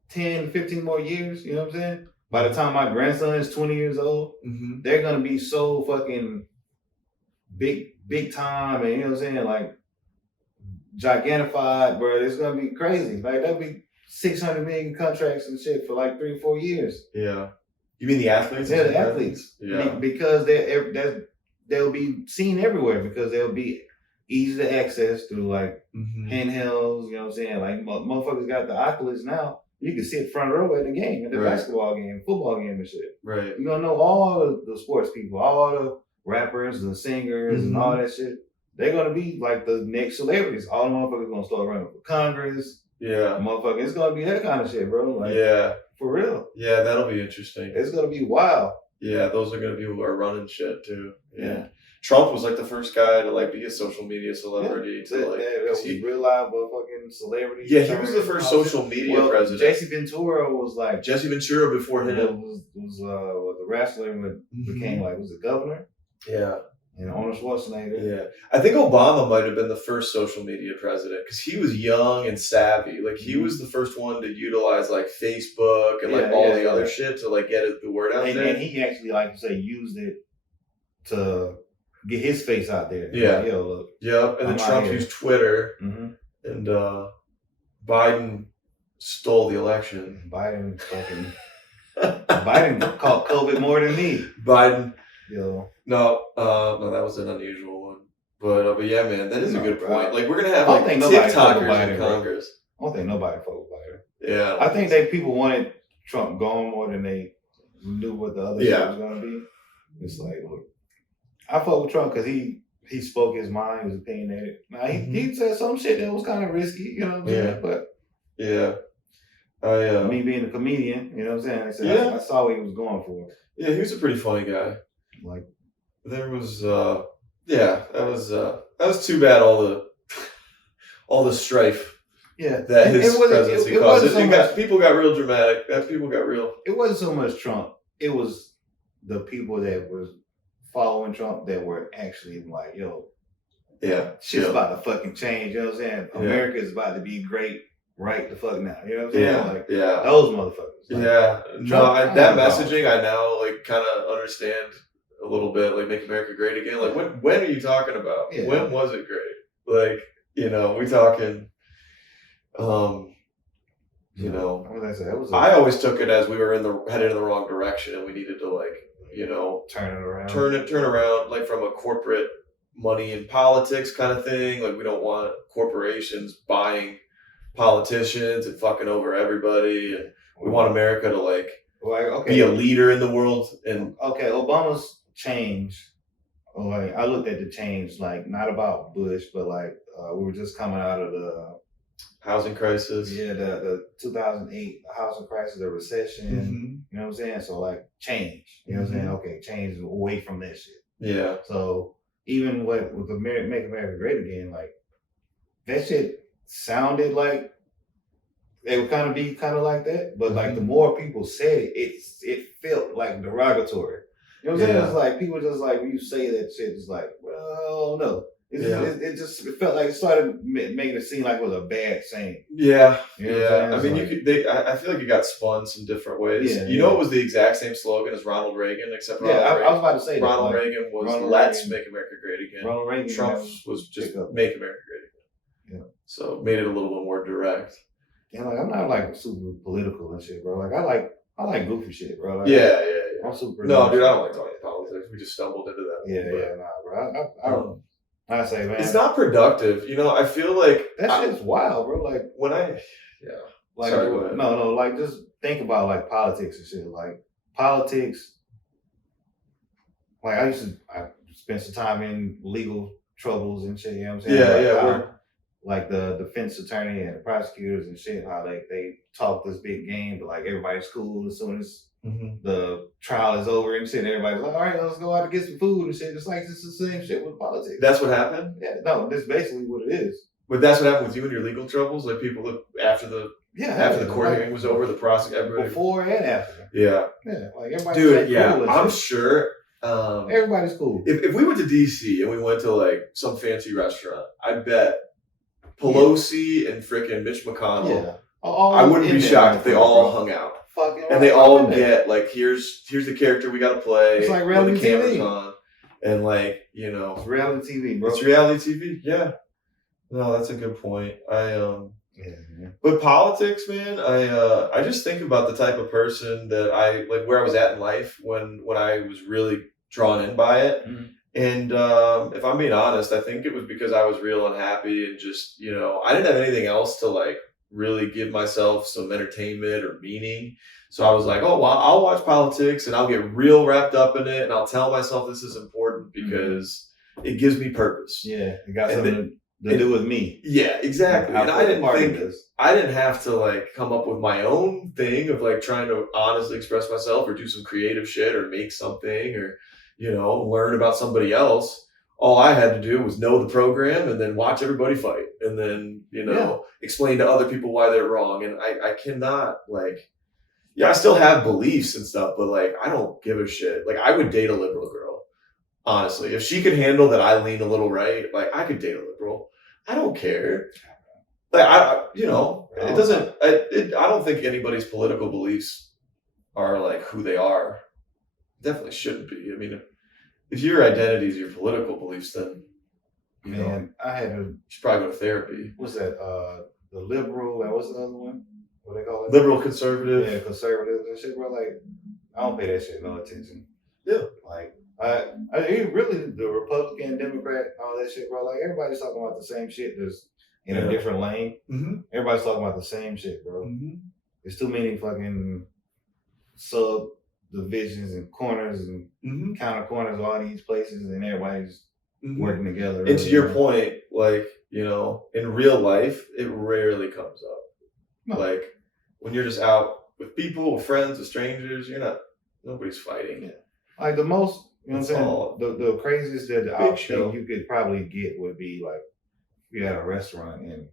10, 15 more years. You know what I'm saying? By the time my grandson is 20 years old, they're gonna be so fucking big time, and you know what I'm saying? Like, gigantified, bro. It's gonna be crazy. Like, that'd be 600 million contracts and shit for like 3 or 4 years. Yeah. You mean the athletes? Yeah, the athletes. Yeah. Because they'll be seen everywhere, because they'll be easy to access through like handhelds. You know what I'm saying? Like, motherfuckers got the Oculus now. You can sit front row at the game, at the basketball game, football game and shit. Right. You're gonna know all the sports people, all the rappers, the singers, and all that shit. They're gonna be like the next celebrities. All the motherfuckers gonna start running for Congress. Yeah. Motherfucker, it's gonna be that kind of shit, bro. Like, yeah. For real. Yeah, that'll be interesting. It's gonna be wild. Yeah, those are gonna be who are running shit too. Yeah. Trump was like the first guy to like be a social media celebrity. That was real live fucking celebrity. Yeah, he was the first social media president. Jesse Ventura was like Jesse Ventura before him was the wrestler who became like, was the governor. Yeah. And Arnold Schwarzenegger. Yeah. I think Obama might have been the first social media president because he was young and savvy. Like, he was the first one to utilize like Facebook and like all the other shit to like get the word out there. And he actually, like you say, used it to get his face out there. Yeah. Like, yo, look. Yep. And then Trump used Twitter. And Biden stole the election. Biden caught COVID more than me. Biden. Yo. No, that was an unusual one. But yeah, man, that is a good point. Like, we're gonna have like TikTokers in Congress. I don't think nobody fucked with Biden. Yeah. I think people wanted Trump gone more than they knew what the other shit was gonna be. It's like, look, I fuck with Trump because he spoke his mind, he was opinionated. Now he said some shit that was kind of risky, you know what I'm saying? But me being a comedian, you know what I'm saying? I saw what he was going for. Yeah, he was a pretty funny guy. Like, there was that was too bad, all the strife. Yeah, that his presidency caused. People got real dramatic. People got real. It wasn't so much Trump. It was the people that was following Trump that were actually like, yo, shit's about to fucking change. You know what I'm saying? America is about to be great right the fuck now. You know what I'm saying? Like, those motherfuckers. Like, that messaging I now like kind of understand a little bit. Like, make America great again. Like, when are you talking about? Yeah. When was it great? Like, you know, we talking. You know, what did I say? I always took it as we were headed in the wrong direction, and we needed to, like, you know, turn it around. Turn around, like, from a corporate money in politics kind of thing. Like we don't want corporations buying politicians and fucking over everybody, and we want America to like be a leader in the world. And Obama's change. Like I looked at the change, like not about Bush, but like we were just coming out of the housing crisis. Yeah, the 2008 housing crisis, the recession. Mm-hmm. You know what I'm saying? So like change. You know what I'm saying? Okay, change away from that shit. Yeah. So even with the Make America Great Again, like that shit sounded like they would kind of like that, but like the more people said it, it felt like derogatory. You know what I'm saying? It's like people just like when you say that shit, it's like, well, no. It just felt like it started making it seem like it was a bad saying. Yeah, you know I mean, like, I feel like it got spun some different ways. You know, it was the exact same slogan as Ronald Reagan, except Ronald Reagan. I was about to say Ronald Reagan was "Let's make America great again." Ronald Reagan. Trump was just "Make America great again." Yeah. So made it a little bit more direct. Yeah, like I'm not like super political and shit, bro. Like I like goofy shit, bro. Like, yeah. I'm super. No, dude, I don't like talking politics. We just stumbled into that. Yeah, bro. I say, man, it's not productive. You know, I feel like that shit's wild, bro. Like when like sorry, go ahead. No, like just think about like politics and shit. Like politics. Like I spent some time in legal troubles and shit. You know what I'm saying? Like the defense attorney and the prosecutors and shit, how they talk this big game, but like everybody's cool as soon as the trial is over and shit. Everybody's like, all right, let's go out and get some food and shit. It's like it's the same shit with politics. That's what happened? Yeah, no, that's basically what it is. But that's what happened with you and your legal troubles? Like people look after the court hearing was over, the prosecutor before and after. Yeah. Yeah. Like everybody. Dude, yeah. I'm sure everybody's cool. If we went to DC and we went to like some fancy restaurant, I bet Pelosi and frickin' Mitch McConnell. I wouldn't be shocked if they all hung out. And they all get like, here's the character we gotta play. It's like reality when the camera's TV. on. And like, you know. It's reality TV, bro. It's reality TV, yeah. No, that's a good point. But politics, man, I just think about the type of person that where I was at in life when I was really drawn in by it. Mm-hmm. And if I'm being honest, I think it was because I was real unhappy and just, you know, I didn't have anything else to like really give myself some entertainment or meaning. So I was like, oh, well, I'll watch politics and I'll get real wrapped up in it and I'll tell myself this is important because it gives me purpose. Yeah, it got something to do with me. Yeah, exactly. And I didn't have to like come up with my own thing of like trying to honestly express myself or do some creative shit or make something or, you know, learn about somebody else. All I had to do was know the program and then watch everybody fight and then, you know, explain to other people why they're wrong. And I cannot like, I still have beliefs and stuff, but like, I don't give a shit. Like I would date a liberal girl, honestly. If she could handle that I lean a little right, like I could date a liberal. I don't care. Like it doesn't, I don't think anybody's political beliefs are like who they are. Definitely shouldn't be. I mean, if your identity is your political beliefs, then you should probably go to therapy. What's that? The liberal. What's the other one? What they call it? Liberal, conservative. Yeah, conservative and shit, bro. Like, I don't pay that shit no attention. Yeah. Like, I really the Republican, Democrat, all that shit, bro. Like, everybody's talking about the same shit, just in a different lane. Mm-hmm. Everybody's talking about the same shit, bro. Mm-hmm. There's too many fucking subdivisions and corners and counter corners, all these places, and everybody's working together. And to your point, like, you know, in real life, it rarely comes up. No. Like, when you're just out with people, with friends, with strangers, nobody's fighting. Yeah. Like, the most, you know what I'm saying? The craziest that the outfit you could probably get would be like, you're at a restaurant and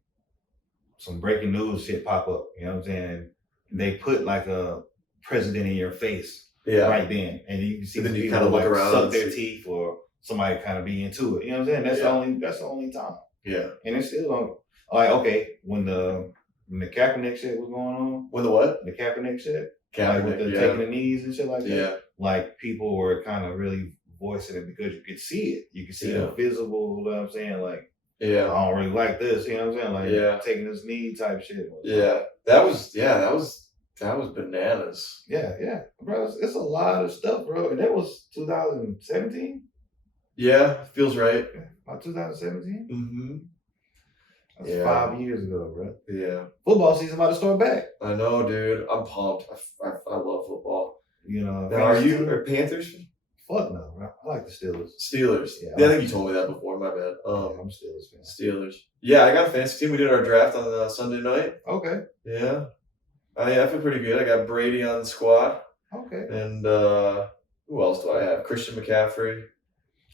some breaking news shit pop up, you know what I'm saying? And they put like a president in your face right then. And you can see the people kind of like suck their teeth or somebody kind of be into it. You know what I'm saying? That's the only time. Yeah. And it's still like, okay, when the Kaepernick shit was going on. When the what? The Kaepernick shit. Kaepernick, like with the taking the knees and shit like that. Yeah. Like people were kind of really voicing it because you could see it. You could see the visible, you know what I'm saying? Like, I don't really like this, you know what I'm saying? Like taking this knee type shit. Yeah. That was bananas. Yeah. Bro, it's a lot of stuff, bro. And that was 2017? Yeah, feels right. About 2017. Mm-hmm. That's 5 years ago, bro. Yeah. Football season about to start back. I know, dude. I'm pumped. I love football. You know. Now, are you a Panthers? Fuck no, bro. I like the Steelers. Steelers. Yeah, I think you told me that before. My bad. I'm a Steelers fan. Steelers. Yeah, I got a fantasy team. We did our draft on Sunday night. Okay. Yeah. I feel pretty good. I got Brady on the squad. Okay. And who else do I have? Christian McCaffrey.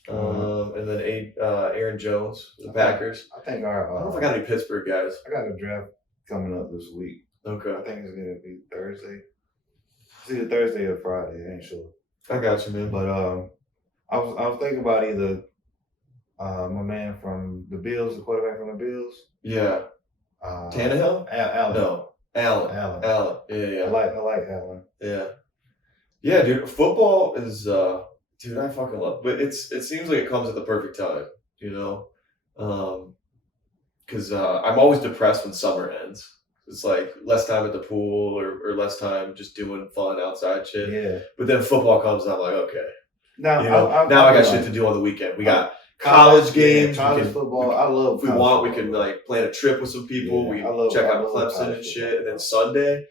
And then Aaron Jones, the Packers. I think I don't know if I got any Pittsburgh guys. I got a draft coming up this week. Okay. I think it's gonna be Thursday. It's either Thursday or Friday. I ain't sure. I got you, man. But I was thinking about either my man from the Bills, the quarterback from the Bills. Yeah. Tannehill? Allen. No. Allen. Yeah. I like Allen. Yeah. Yeah, dude. Football is dude, I fucking love it. But it seems like it comes at the perfect time, you know? Because I'm always depressed when summer ends. It's like less time at the pool or less time just doing fun outside shit. Yeah. But then football comes and I'm like, okay. Now, you know, I got shit to do on the weekend. We got college games. College football. I love if we want, we can like plan a trip with some people. Yeah, we can check out Clemson and shit. And then Sunday,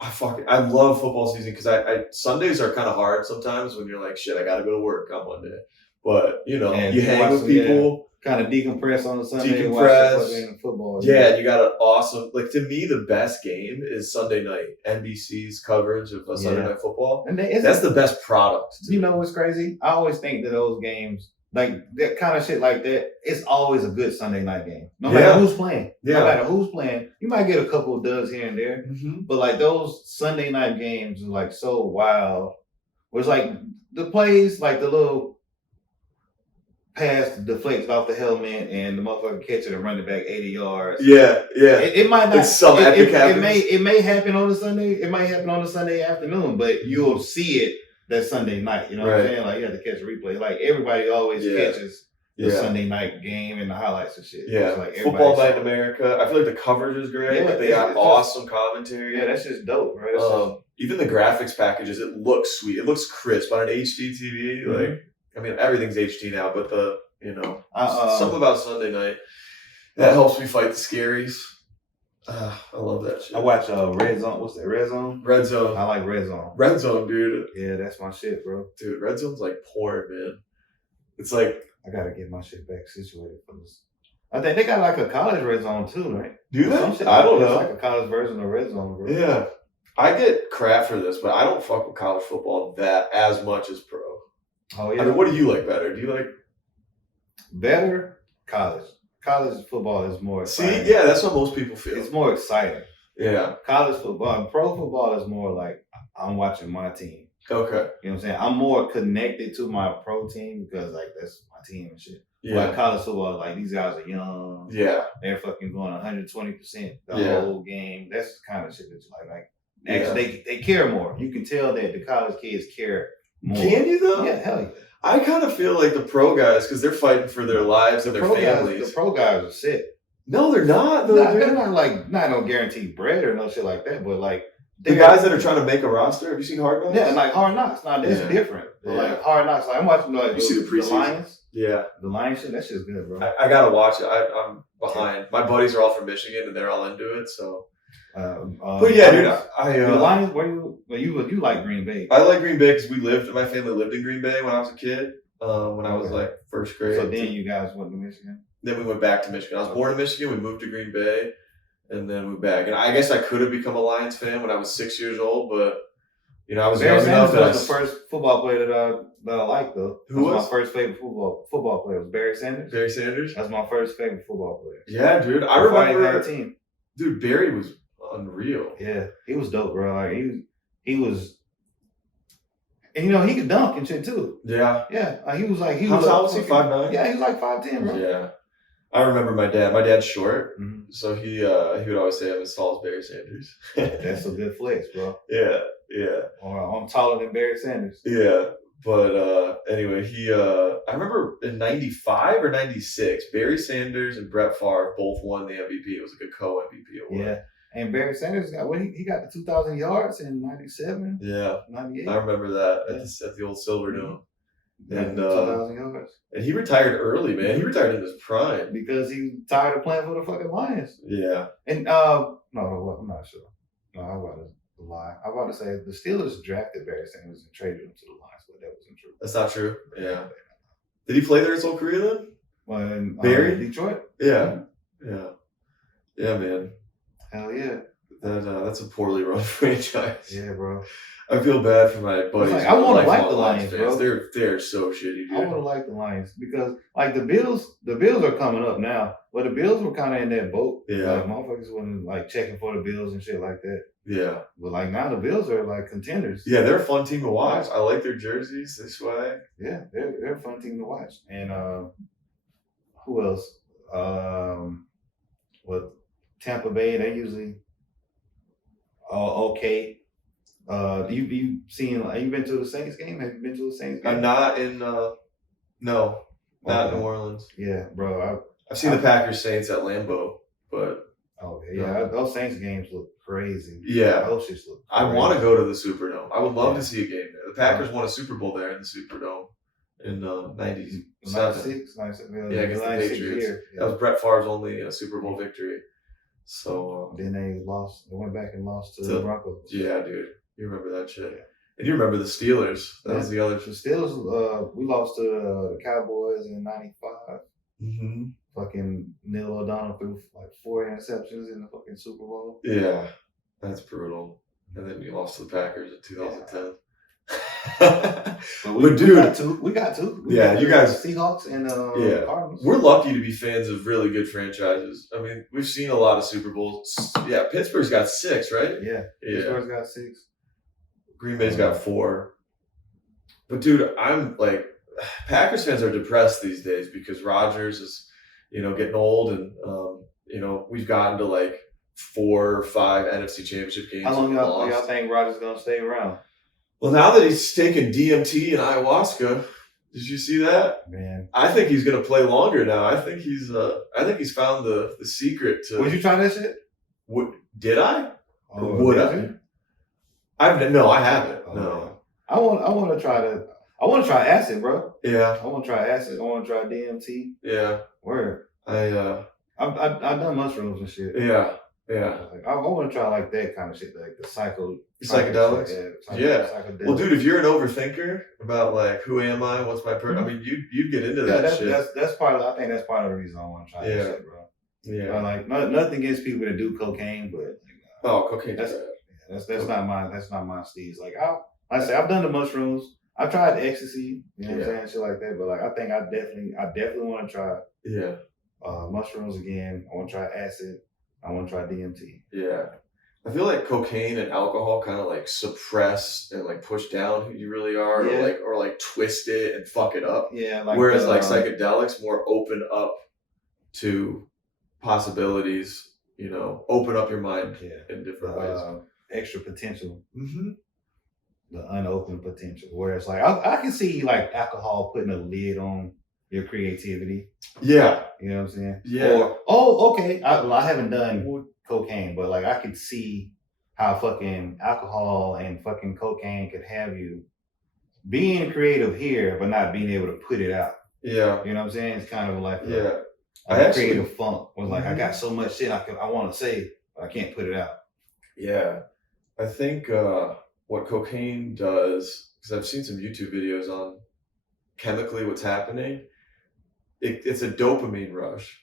I love football season because I Sundays are kind of hard sometimes when you're like, shit, I got to go to work on Monday. But, you know, you hang with people. Kind of decompress on the Sunday. Decompress. Football. Yeah, you got an awesome, like to me, the best game is Sunday night. NBC's coverage of Sunday Night Football. And that's the best product. You know what's crazy? I always think that those games, like that kind of shit like that, it's always a good Sunday night game. No matter who's playing. Yeah. No matter who's playing. You might get a couple of dubs here and there. Mm-hmm. But like those Sunday night games are like so wild. Where it's like the plays, like the little pass deflects off the helmet and the motherfucker catch it and run it back 80 yards. Yeah. It might not. It's some epic happens. It may happen on a Sunday. It might happen on a Sunday afternoon, but you'll see it that Sunday night. You know what I'm saying? Like you have to catch a replay. Like everybody always catches the Sunday night game and the highlights and shit. Yeah. Like Football Night in America. I feel like the coverage is great. Yeah, like they got awesome commentary. Yeah, that's just dope, right? Even the graphics packages, it looks sweet. It looks crisp on an HD TV. Mm-hmm. Like, I mean, everything's HD now, but something about Sunday night that helps me fight the scaries. I love that shit. I watch Red Zone. What's that? Red Zone? Red Zone. I like Red Zone. Red Zone, dude. Yeah, that's my shit, bro. Dude, Red Zone's like porn, man. It's like I gotta get my shit back situated for this. I think they got like a college Red Zone too, right? Do they? I don't know. It's like a college version of Red Zone, bro. Yeah. I get crap for this, but I don't fuck with college football that as much as pro. Oh yeah. I mean, what do you like better? Do you like better college? College football is more exciting. See, yeah, that's what most people feel. It's more exciting. Yeah. College football, pro football is more like I'm watching my team. Okay. You know what I'm saying? I'm more connected to my pro team because like that's my team and shit. Yeah. Like college football, like these guys are young. Yeah. They're fucking going 120% the whole game. That's the kind of shit that you like. Actually, they care more. You can tell that the college kids care more. Can you though? Yeah, hell yeah. I kind of feel like the pro guys, because they're fighting for their lives and their families. The pro guys are sick. No, they're not. They're not like not no guaranteed bread or no shit like that. But like the guys that are trying to make a roster. Have you seen Hard Knocks? Yeah, like Hard Knocks. Now that's different. But like Hard Knocks, like I'm watching like you see the preseason? Lions. Yeah, the Lions shit. That shit's good, bro. I gotta watch it. I'm behind. My buddies are all from Michigan and they're all into it. So. But yeah, dude, the Lions. Where you like Green Bay? I like Green Bay because my family lived in Green Bay when I was a kid. When I was like first grade. So then you guys went to Michigan? Then we went back to Michigan. I was born in Michigan. We moved to Green Bay and then moved back. And I guess I could have become a Lions fan when I was 6 years old, but I was young enough that was the first football player that I liked though. Who was? My first favorite football player was Barry Sanders. Barry Sanders? That's my first favorite football player. Yeah, dude. I remember team. Dude, Barry was unreal. Yeah, he was dope, bro. Like he was. And he could dunk and shit too. Yeah. Yeah. He was like How tall was he? 5'9"? Yeah, he was like 5'10", bro. Yeah. I remember my dad. My dad's short, so he would always say I'm as tall as Barry Sanders. That's a good flex, bro. Yeah. Or I'm taller than Barry Sanders. Yeah. But anyway, I remember in 95 or 96, Barry Sanders and Brett Favre both won the MVP. It was like a co-MVP award. Yeah. And Barry Sanders got he got the 2,000 yards in 97. Yeah. 98. I remember that at the old Silverdome. And 2,000 yards. And he retired early, man. He retired in his prime. Because he tired of playing for the fucking Lions. Yeah. And no, I'm not sure. No, I'm about to lie. I'm about to say the Steelers drafted Barry Sanders and traded him to the Lions, but that wasn't true. That's not true. Yeah. Did he play there his whole career then? Well, in Barry? Detroit? Yeah. Yeah. Yeah, man. Hell yeah. That's a poorly run franchise. Yeah, bro. I feel bad for my buddies. Like, I want to like the Lions, fans. bro. They're so shitty, dude. I want to like the Lions because, like, the Bills are coming up now, but the Bills were kind of in that boat. Yeah. Like, motherfuckers wasn't, like, checking for the Bills and shit like that. Yeah. But, like, now the Bills are, like, contenders. Yeah, they're a fun team to watch. I like their jerseys, their swag. Yeah, they're a fun team to watch. And who else? With Tampa Bay, they usually okay. Have you been to the Saints game? Have you been to the Saints game? I'm not in not New Orleans. Yeah, bro. I've seen the Packers Saints at Lambeau, but those Saints games look crazy. Yeah, those shits look crazy. I want to go to the Superdome. I would love to see a game there. The Packers won a Super Bowl there in the Superdome in '97. 96, yeah, against the Patriots. Yeah. That was Brett Favre's only Super Bowl victory. So then they lost. They went back and lost to the Broncos. Yeah, dude. You remember that shit. And you remember the Steelers. That was the other. The Steelers, we lost to the Cowboys in '95. Mm-hmm. Fucking Neil O'Donnell threw like 4 interceptions in the fucking Super Bowl. Yeah, that's brutal. And then you lost to the Packers in 2010. But dude, we got two. Yeah, you guys, Seahawks and Cardinals. We're lucky to be fans of really good franchises. I mean, we've seen a lot of Super Bowls. Yeah, Pittsburgh's got 6, right? Yeah. Pittsburgh's got 6. Green Bay's got 4. But dude, I'm like, Packers fans are depressed these days because Rodgers is, getting old, and we've gotten to like 4 or 5 NFC Championship games. How long y'all think Rodgers gonna stay around? Well, now that he's taken DMT and ayahuasca, did you see that? Man, I think he's gonna play longer now. I think he's found the secret to. Would you try that shit? Did I? Oh, or would I? I haven't. Oh, no. I want to try that. I want to try acid, bro. Yeah. I want to try acid. I want to try DMT. Yeah. Word. I've done mushrooms and shit. Yeah. Yeah. Like, I want to try like that kind of shit, like the psychedelics. Yeah. Well, dude, if you're an overthinker about like who am I, what's my purpose, I mean, you'd get into that shit. That's part of. I think that's part of the reason I want to try that shit, bro. Yeah. Like nothing against people that do cocaine, but cocaine. That's not my steez. Like I say, I've done the mushrooms. I've tried the ecstasy, what I'm saying, shit like that. But like, I think I definitely want to try mushrooms again. I want to try acid. I want to try DMT. Yeah. I feel like cocaine and alcohol kind of like suppress and like push down who you really are, or like twist it and fuck it up. Yeah. Whereas like psychedelics more open up to possibilities, open up your mind in different ways. Extra potential. Mm-hmm. The unopened potential. Whereas like I can see like alcohol putting a lid on your creativity. Yeah. You know what I'm saying? Yeah. Or, okay. I haven't done cocaine, but like I could see how fucking alcohol and fucking cocaine could have you being creative here, but not being able to put it out. Yeah. You know what I'm saying? It's kind of like a creative funk. Was like, I got so much shit I want to say, but I can't put it out. Yeah. I think what cocaine does, because I've seen some YouTube videos on chemically what's happening, it's a dopamine rush.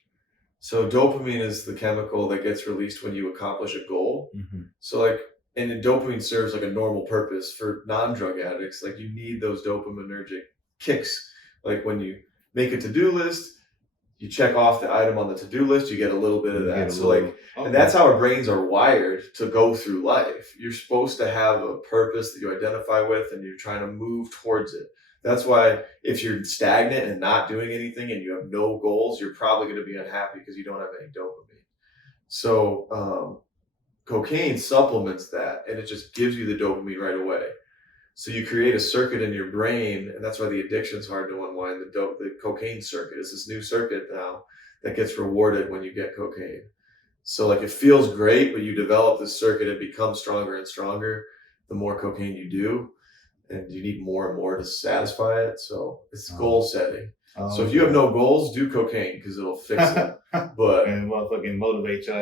So dopamine is the chemical that gets released when you accomplish a goal. Mm-hmm. So like, and dopamine serves like a normal purpose for non-drug addicts. Like you need those dopaminergic kicks. Like when you make a to-do list, you check off the item on the to-do list, you get a little bit of that. So like, and that's how our brains are wired to go through life. You're supposed to have a purpose that you identify with and you're trying to move towards it. That's why if you're stagnant and not doing anything and you have no goals, you're probably going to be unhappy because you don't have any dopamine. So cocaine supplements that, and it just gives you the dopamine right away. So you create a circuit in your brain, and that's why the addiction's hard to unwind. The cocaine circuit is this new circuit now that gets rewarded when you get cocaine. So like it feels great, but you develop this circuit and become stronger and stronger the more cocaine you do. and you need more and more to satisfy it. So it's goal setting. Oh, So if you have no goals, do cocaine because it'll fix it. But and motherfucking motivate you.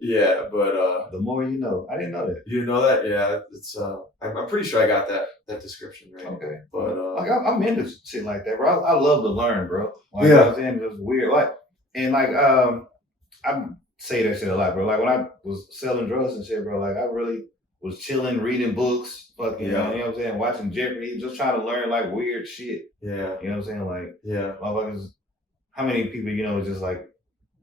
Yeah, but the more you know. I didn't know that. you know that? Yeah, it's I'm pretty sure I got that description right. Okay, but like I'm into shit like that, bro. I love to learn, bro. Like, yeah, I was in just weird, like, and like I say that shit a lot, bro. Like when I was selling drugs and shit, bro. Like I really was chilling, reading books, fucking, you know what I'm saying, watching Jeopardy, just trying to learn like weird shit. Yeah, you know what I'm saying, like yeah. Motherfuckers, how many people was just like,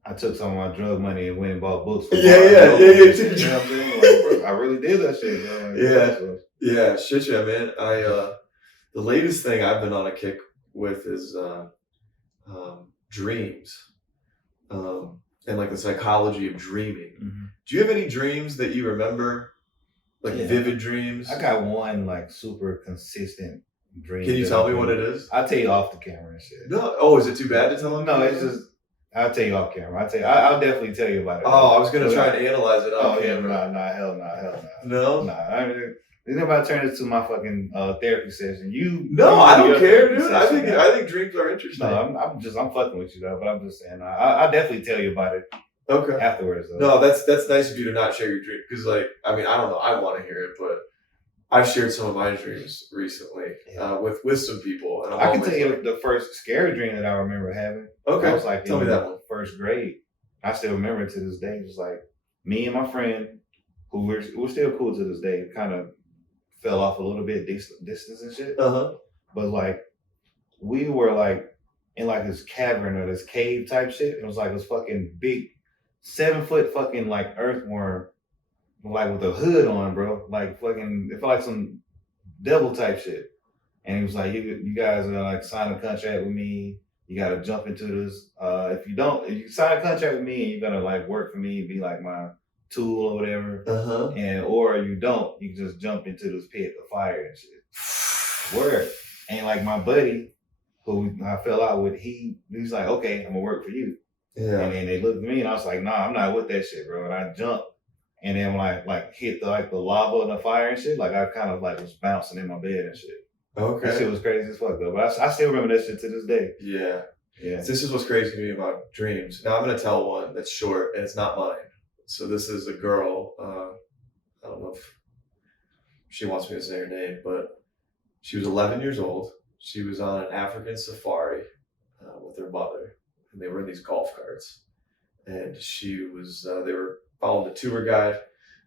I took some of my drug money and went and bought books. Yeah. You know what I'm saying? Like, bro, I really did that shit, bro. Like, yeah. Shit, yeah, man. The latest thing I've been on a kick with is dreams, and like the psychology of dreaming. Mm-hmm. Do you have any dreams that you remember, like vivid dreams? I got one like super consistent dream. Can you tell me what it is? I'll tell you off the camera and shit. No. Oh, is it too bad to tell them? No, it's just. I'll tell you off camera. I'll definitely tell you about it. Oh, I was gonna try and analyze it off camera. Hell no. No? Nah. I mean, nobody turn this to my fucking therapy session. No, I don't care, dude. I think dreams are interesting. No, I'm fucking with you though, but I'm just saying I'll definitely tell you about it. Okay. Afterwards though. No, that's nice of you to not share your dream because, like, I mean, I don't know, I want to hear it, but I've shared some of my dreams recently with some people, and I can tell you the first scary dream that I remember having. Okay, I was like, tell me that one. First grade. I still remember it to this day. Just like me and my friend, who we're still cool to this day, kind of fell off a little bit distance and shit. But like we were like in like this cavern or this cave type shit. It was like this fucking big 7-foot fucking like earthworm, like with a hood on, bro. Like fucking, it felt like some devil type shit. And he was like, you guys are like sign a contract with me. You gotta jump into this. If you sign a contract with me and you're gonna like work for me, be like my tool or whatever. And or you don't, you can just jump into this pit of fire and shit. Word. And like my buddy, who I fell out with, he's like, okay, I'm gonna work for you. Yeah. And then they looked at me and I was like, nah, I'm not with that shit, bro. And I jumped. And then when I like hit the lava and the fire and shit, like I kind of like was bouncing in my bed and shit. Okay. That shit was crazy as fuck though. But I still remember that shit to this day. Yeah. Yeah. So this is what's crazy to me about dreams. Now I'm gonna tell one that's short and it's not mine. So this is a girl. I don't know if she wants me to say her name, but she was 11 years old. She was on an African safari with her mother, and they were in these golf carts. And she was, they were following the tour guide,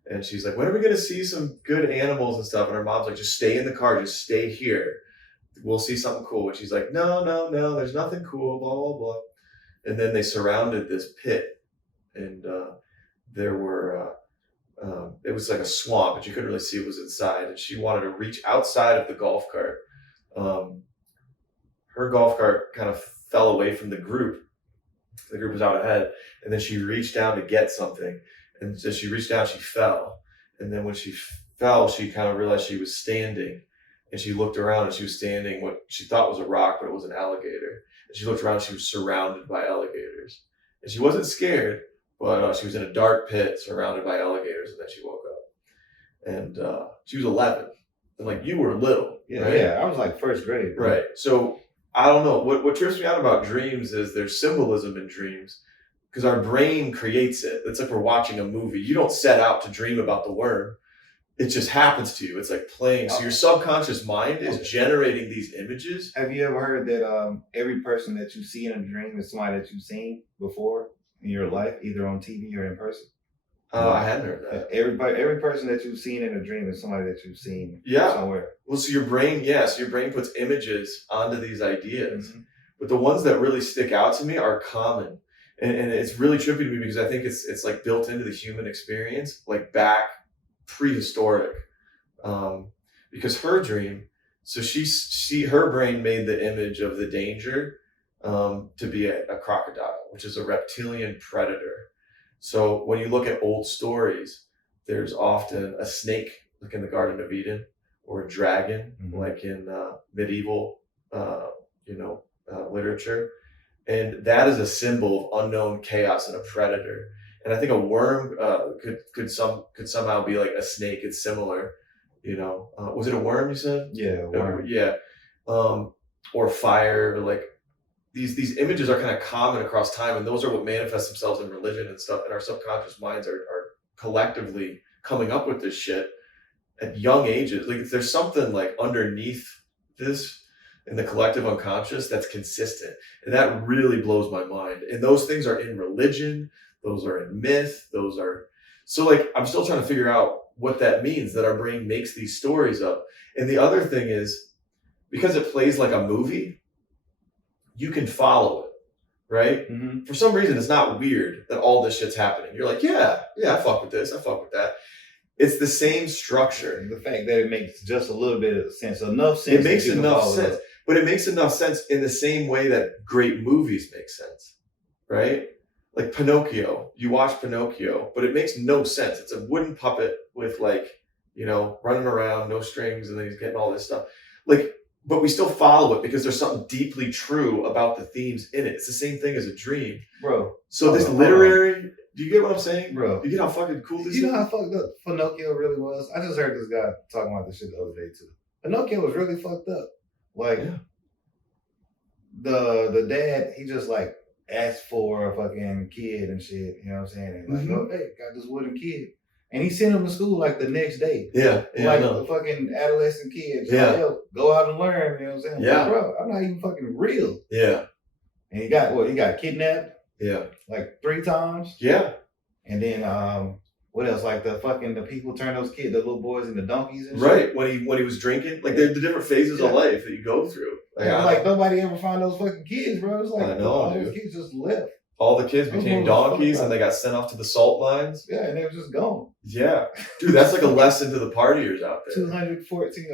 and she's like, when are we going to see some good animals and stuff? And her mom's like, just stay in the car, just stay here. We'll see something cool. And she's like, no, there's nothing cool, blah, blah, blah. And then they surrounded this pit, and there were, it was like a swamp, but you couldn't really see what was inside. And she wanted to reach outside of the golf cart. Her golf cart kind of fell away from the group. The group was out ahead, and then she reached down to get something, and as she reached down, she fell. And then when she fell, she kind of realized she was standing, and she looked around, and she was standing what she thought was a rock, but it was an alligator. And she looked around, and she was surrounded by alligators, and she wasn't scared, but she was in a dark pit surrounded by alligators, and then she woke up, and she was 11, and like you were little. Yeah, right? Yeah, I was like first grade. Bro. Right. So I don't know. What trips me out about dreams is there's symbolism in dreams because our brain creates it. It's like we're watching a movie. You don't set out to dream about the worm. It just happens to you. It's like playing. So your subconscious mind is generating these images. Have you ever heard that every person that you see in a dream is somebody that you've seen before in your life, either on TV or in person? I hadn't heard that. Every person that you've seen in a dream is somebody that you've seen somewhere. Well, so your brain puts images onto these ideas. Mm-hmm. But the ones that really stick out to me are common. And it's really trippy to me because I think it's like built into the human experience, like back prehistoric. Because her dream, so her brain made the image of the danger to be a crocodile, which is a reptilian predator. So when you look at old stories, there's often a snake, like in the Garden of Eden, or a dragon, like in medieval, literature, and that is a symbol of unknown chaos and a predator. And I think a worm could somehow be like a snake. It's similar, You know, was it a worm? You said, Yeah, worm. yeah, or fire. Like these images are kind of common across time, and those are what manifest themselves in religion and stuff. And our subconscious minds are collectively coming up with this shit at young ages. Like there's something like underneath this in the collective unconscious that's consistent, and that really blows my mind. And those things are in religion, those are in myth, those are so like I'm still trying to figure out what that means, that our brain makes these stories up. And the other thing is, because it plays like a movie, you can follow it, right? Mm-hmm. For some reason, it's not weird that all this shit's happening. You're like, yeah, I fuck with this, I fuck with that. It's the same structure. And the fact that it makes just a little bit of sense, enough sense. It makes enough sense, but it makes enough sense in the same way that great movies make sense, right? Like Pinocchio, you watch Pinocchio, but it makes no sense. It's a wooden puppet with like, you know, running around, no strings, and then he's getting all this stuff. Like, but we still follow it because there's something deeply true about the themes in it. It's the same thing as a dream. Bro. So this literary, do you get what I'm saying? Bro. Do you get how fucking cool this is? You know how fucked up Pinocchio really was? I just heard this guy talking about this shit the other day too. Pinocchio was really fucked up. Like, the dad, he just like asked for a fucking kid and shit, you know what I'm saying? And like, oh, hey, got this wooden kid. And he sent him to school like the next day. Yeah. Like a fucking adolescent kid. Just like, yo, go out and learn, you know what I'm saying? Yeah. Like, bro, I'm not even fucking real. Yeah. And he got kidnapped. Yeah. Like 3 times. Yeah. And then what else? Like the people turn those kids, the little boys into donkeys and shit. Right. When he was drinking. Like the different phases of life that you go through. Like nobody ever found those fucking kids, bro. It's like I know, all dude. those kids just left. All the kids became donkeys and they got sent off to the salt mines. Yeah, and they were just gone. Yeah. Dude, that's like a lesson to the partiers out there. 214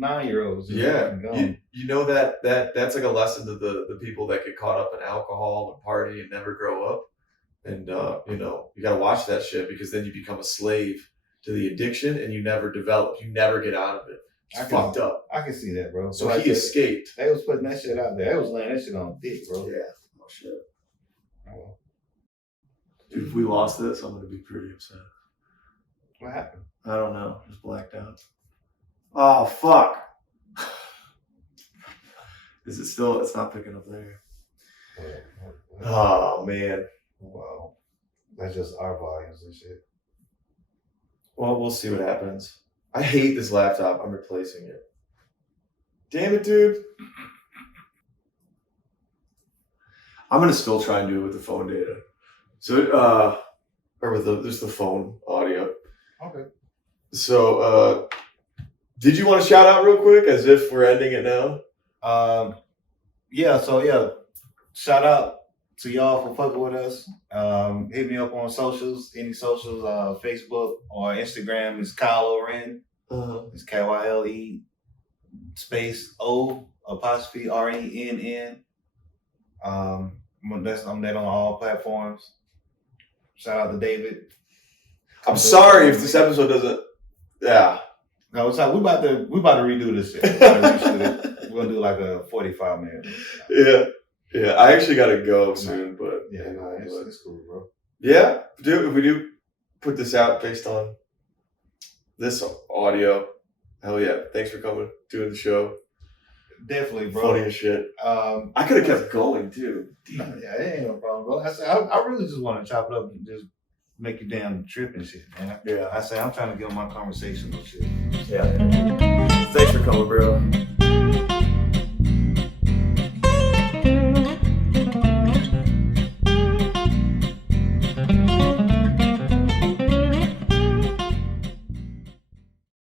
9-year-olds. Yeah. Gone. You know that's like a lesson to the people that get caught up in alcohol and party and never grow up. And you know, you gotta watch that shit because then you become a slave to the addiction and you never develop. You never get out of it. It's fucked up. I can see that, bro. So he escaped. They was putting that shit out there. They was laying that shit on thick, bro. Yeah. Oh shit. Dude, if we lost this, I'm gonna be pretty upset. What happened? I don't know. Just blacked out. Oh fuck. Is it still? It's not picking up there. Oh man. Wow. That's just our volumes and shit. Well, we'll see what happens. I hate this laptop. I'm replacing it. Damn it, dude. I'm gonna still try and do it with the phone data. So, or with just the phone audio. Okay. So, did you want to shout out real quick, as if we're ending it now? Yeah. So yeah, shout out to y'all for fucking with us. Hit me up on socials, any socials, Facebook or Instagram is Kyle Oren. It's KYLE space O apostrophe RENN. I'm that on all platforms. Shout out to David. I'm sorry if this episode doesn't. Yeah. No, it's like we about to redo this shit. We're gonna do like a 45-minute. Yeah. I actually gotta go soon, but yeah, no, it's cool, bro. Yeah, if we do put this out based on this audio, hell yeah! Thanks for coming, doing the show. Definitely, bro. Funny as shit. I could have kept going too. Yeah, it ain't no problem, bro. I really just want to chop it up and just make you damn trip and shit, man. Yeah. I'm trying to get on my conversational shit. Yeah. Thanks for coming, bro.